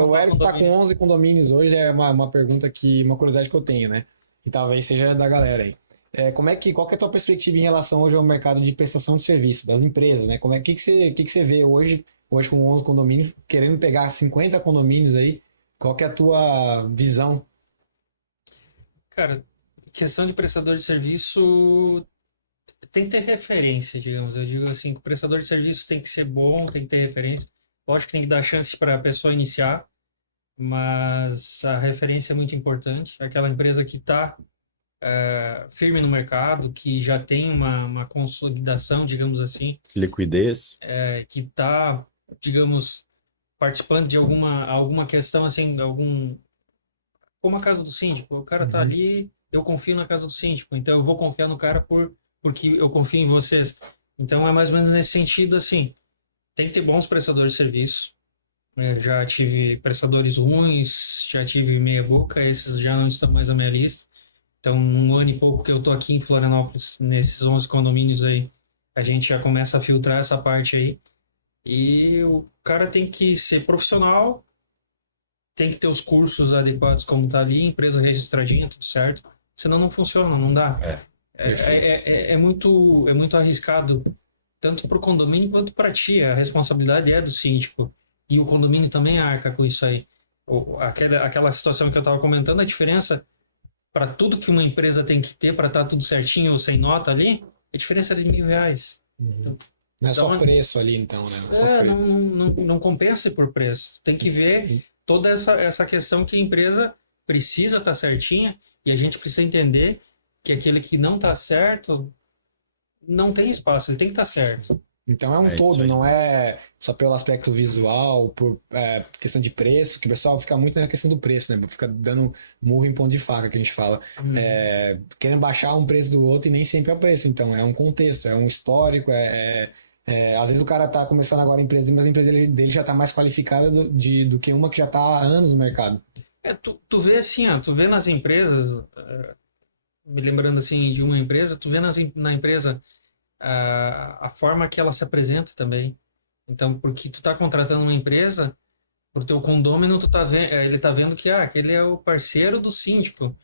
O Érico tá com 11 condomínios hoje, é uma pergunta uma curiosidade que eu tenho, né? E talvez seja da galera aí. Qual que é a tua perspectiva em relação hoje ao mercado de prestação de serviço das empresas, né? O que você vê hoje com 11 condomínios, querendo pegar 50 condomínios aí, qual que é a tua visão? Cara, questão de prestador de serviço tem que ter referência, digamos. Eu digo assim, que o prestador de serviço tem que ser bom, tem que ter referência. Lógico que tem que dar chance para a pessoa iniciar, mas a referência é muito importante. Aquela empresa que está firme no mercado, que já tem uma consolidação, digamos assim. Liquidez. Que está, digamos, participando de alguma questão, assim, como a casa do síndico. O cara está ali, eu confio na casa do síndico, então eu vou confiar no cara porque eu confio em vocês. Então é mais ou menos nesse sentido, assim, tem que ter bons prestadores de serviço. Já tive prestadores ruins, já tive meia boca, esses já não estão mais na minha lista. Então, um ano e pouco que eu estou aqui em Florianópolis, nesses 11 condomínios aí, a gente já começa a filtrar essa parte aí. E o cara tem que ser profissional, tem que ter os cursos adequados como tá ali, empresa registradinha, tudo certo. Senão não funciona, não dá. É muito arriscado, tanto para o condomínio quanto para ti. A responsabilidade é do síndico. E o condomínio também arca com isso aí. Aquela situação que eu estava comentando, a diferença para tudo que uma empresa tem que ter para estar tudo certinho ou sem nota ali, a diferença é de R$1.000. Então, não é só preço ali, então, né? Não compensa por preço. Tem que ver toda essa questão que a empresa precisa estar certinha e a gente precisa entender que aquele que não está certo não tem espaço, ele tem que estar certo. Então é um todo, não é só pelo aspecto visual, por questão de preço, que o pessoal fica muito na questão do preço, né? Fica dando murro em pão de faca, que a gente fala. Querendo baixar um preço do outro e nem sempre é o preço. Então é um contexto, é um histórico, às vezes o cara tá começando agora a empresa, mas a empresa dele já tá mais qualificada do que uma que já tá há anos no mercado. Tu vê assim, tu vê nas empresas, me lembrando assim de uma empresa, tu vê na empresa a forma que ela se apresenta também. Então, porque tu tá contratando uma empresa, pro teu condômino, ele tá vendo que aquele é o parceiro do síndico.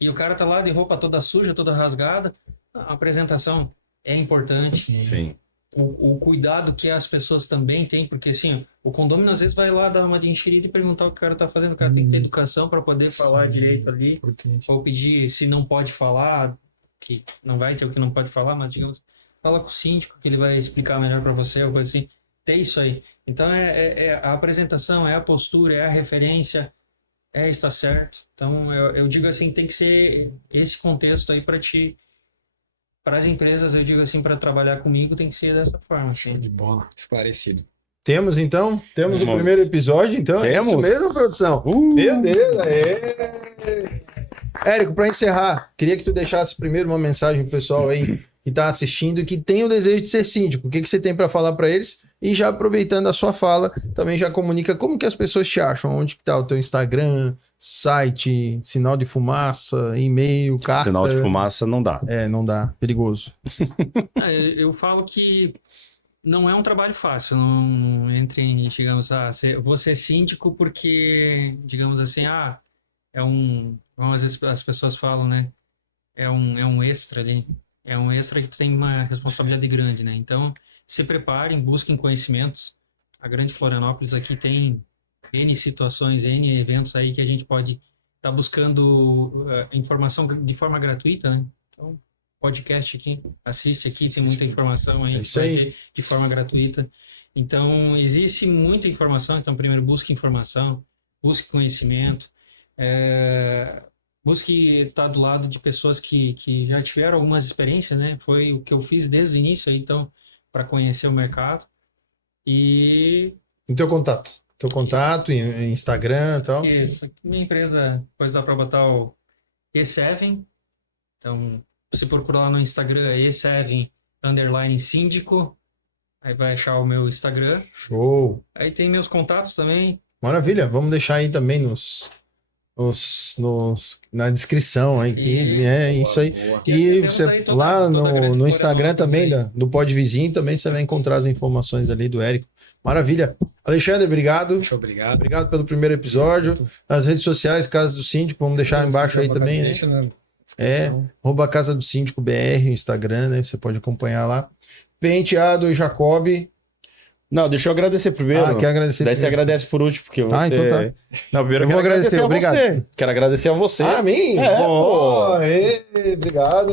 E o cara tá lá de roupa toda suja, toda rasgada. A apresentação é importante. Sim. O cuidado que as pessoas também têm, porque assim, o condômino às vezes vai lá dar uma de enxerida e perguntar o que o cara tá fazendo. O cara tem que ter educação para poder falar direito ali, ou pedir se não pode falar, que não vai ter o que não pode falar, mas digamos, fala com o síndico que ele vai explicar melhor para você, ou coisa assim. Tem isso aí. Então a apresentação, a postura, a referência, estar certo. Então eu digo assim, tem que ser esse contexto aí para ti. Para as empresas, eu digo assim, para trabalhar comigo tem que ser dessa forma. Assim. Show de bola, esclarecido. Temos então? Temos o primeiro episódio, então? Temos. É isso mesmo, produção? Meu Deus, Érico, para encerrar, queria que tu deixasse primeiro uma mensagem pro pessoal aí que tá assistindo e que tem o desejo de ser síndico. O que você tem para falar para eles? E já aproveitando a sua fala, também já comunica como que as pessoas te acham, onde que tá o teu Instagram, site, sinal de fumaça, e-mail, carta. Sinal de fumaça não dá. Não dá, perigoso. Eu falo que não é um trabalho fácil, não entre em, digamos, vou ser síndico porque, digamos assim, como às vezes as pessoas falam, né? É um extra ali, é um extra que tu tem uma responsabilidade grande, né? Então, se preparem, busquem conhecimentos. A Grande Florianópolis aqui tem N situações, N eventos aí que a gente pode estar buscando informação de forma gratuita, né? Então, podcast aqui, assiste aqui, tem muita informação aí, isso aí. De forma gratuita. Então, existe muita informação, então primeiro busque informação, busque conhecimento, busque estar do lado de pessoas que já tiveram algumas experiências, né? Foi o que eu fiz desde o início, então, para conhecer o mercado. E... O teu contato? Teu contato, Instagram e tal? Isso. Minha empresa, depois dá para botar o E7. Então, se procurar lá no Instagram, E7_síndico, aí vai achar o meu Instagram. Show! Aí tem meus contatos também. Maravilha, vamos deixar aí também na descrição aí, isso aí. Boa. E você lá no Instagram também, do Pod Vizinho, também você vai encontrar as informações ali do Érico. Maravilha. Alexandre, obrigado. Muito obrigado. Obrigado pelo primeiro episódio. As redes sociais, Casa do Síndico, vamos deixar embaixo aí também, né? @Casa do Síndico BR, o Instagram, né? Você pode acompanhar lá. Penteado Jacob. Não, deixa eu agradecer primeiro. Quer agradecer Daí primeiro. você agradece por último, porque você... então tá. Não, primeiro eu vou agradecer, obrigado. Você. Quero agradecer a você. A mim? Obrigado.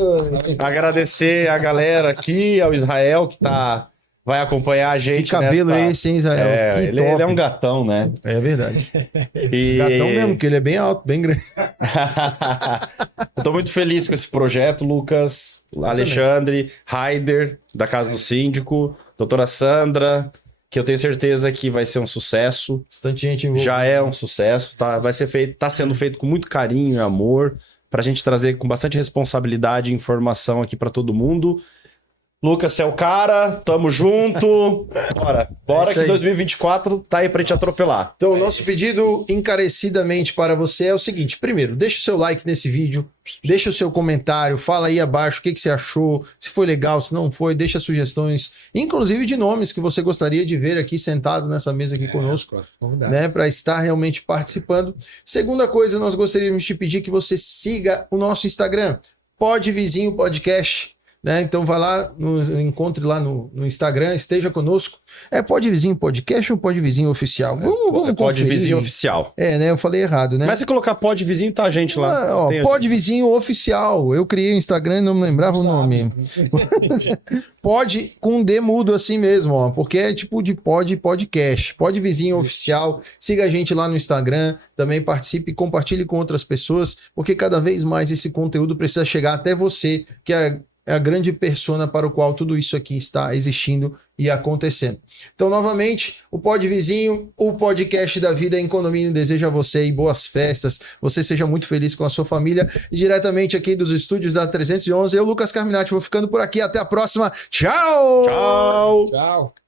Agradecer a galera aqui, ao Israel, que vai acompanhar a gente. Que cabelo é esse, hein, Israel? Ele é um gatão, né? É verdade. Gatão mesmo, porque ele é bem alto, bem grande. Eu tô muito feliz com esse projeto, Lucas, Alexandre, Raider, da Casa do Síndico, doutora Sandra, que eu tenho certeza que vai ser um sucesso. Bastante gente envolvida. Já é um sucesso, tá sendo feito com muito carinho e amor, pra gente trazer com bastante responsabilidade e informação aqui pra todo mundo. Lucas, você é o cara, tamo junto. Bora que 2024 tá aí pra gente atropelar. Então, o nosso pedido encarecidamente para você é o seguinte: primeiro, deixa o seu like nesse vídeo, deixa o seu comentário, fala aí abaixo o que você achou, se foi legal, se não foi, deixa sugestões, inclusive de nomes que você gostaria de ver aqui sentado nessa mesa aqui conosco, né, para estar realmente participando. Segunda coisa, nós gostaríamos de pedir que você siga o nosso Instagram, Pod Vizinho Podcast. Né? Então vai lá, encontre lá no Instagram, esteja conosco. Pod Vizinho Podcast ou Pod Vizinho Oficial? Vamos Pod Vizinho Oficial. Né? Eu falei errado, né? Mas se colocar Pod Vizinho, tá a gente lá. Pod Vizinho Oficial. Eu criei o Instagram e não me lembrava o nome. Pod com D mudo assim mesmo, porque é tipo de podcast. Pod Vizinho Oficial. Siga a gente lá no Instagram, também participe e compartilhe com outras pessoas, porque cada vez mais esse conteúdo precisa chegar até você, que é a grande persona para o qual tudo isso aqui está existindo e acontecendo. Então, novamente, o Pod Vizinho, o podcast da vida em condomínio, deseja a você boas festas, você seja muito feliz com a sua família. E diretamente aqui dos estúdios da 311, eu, Lucas Carminati, vou ficando por aqui. Até a próxima. Tchau! Tchau! Tchau!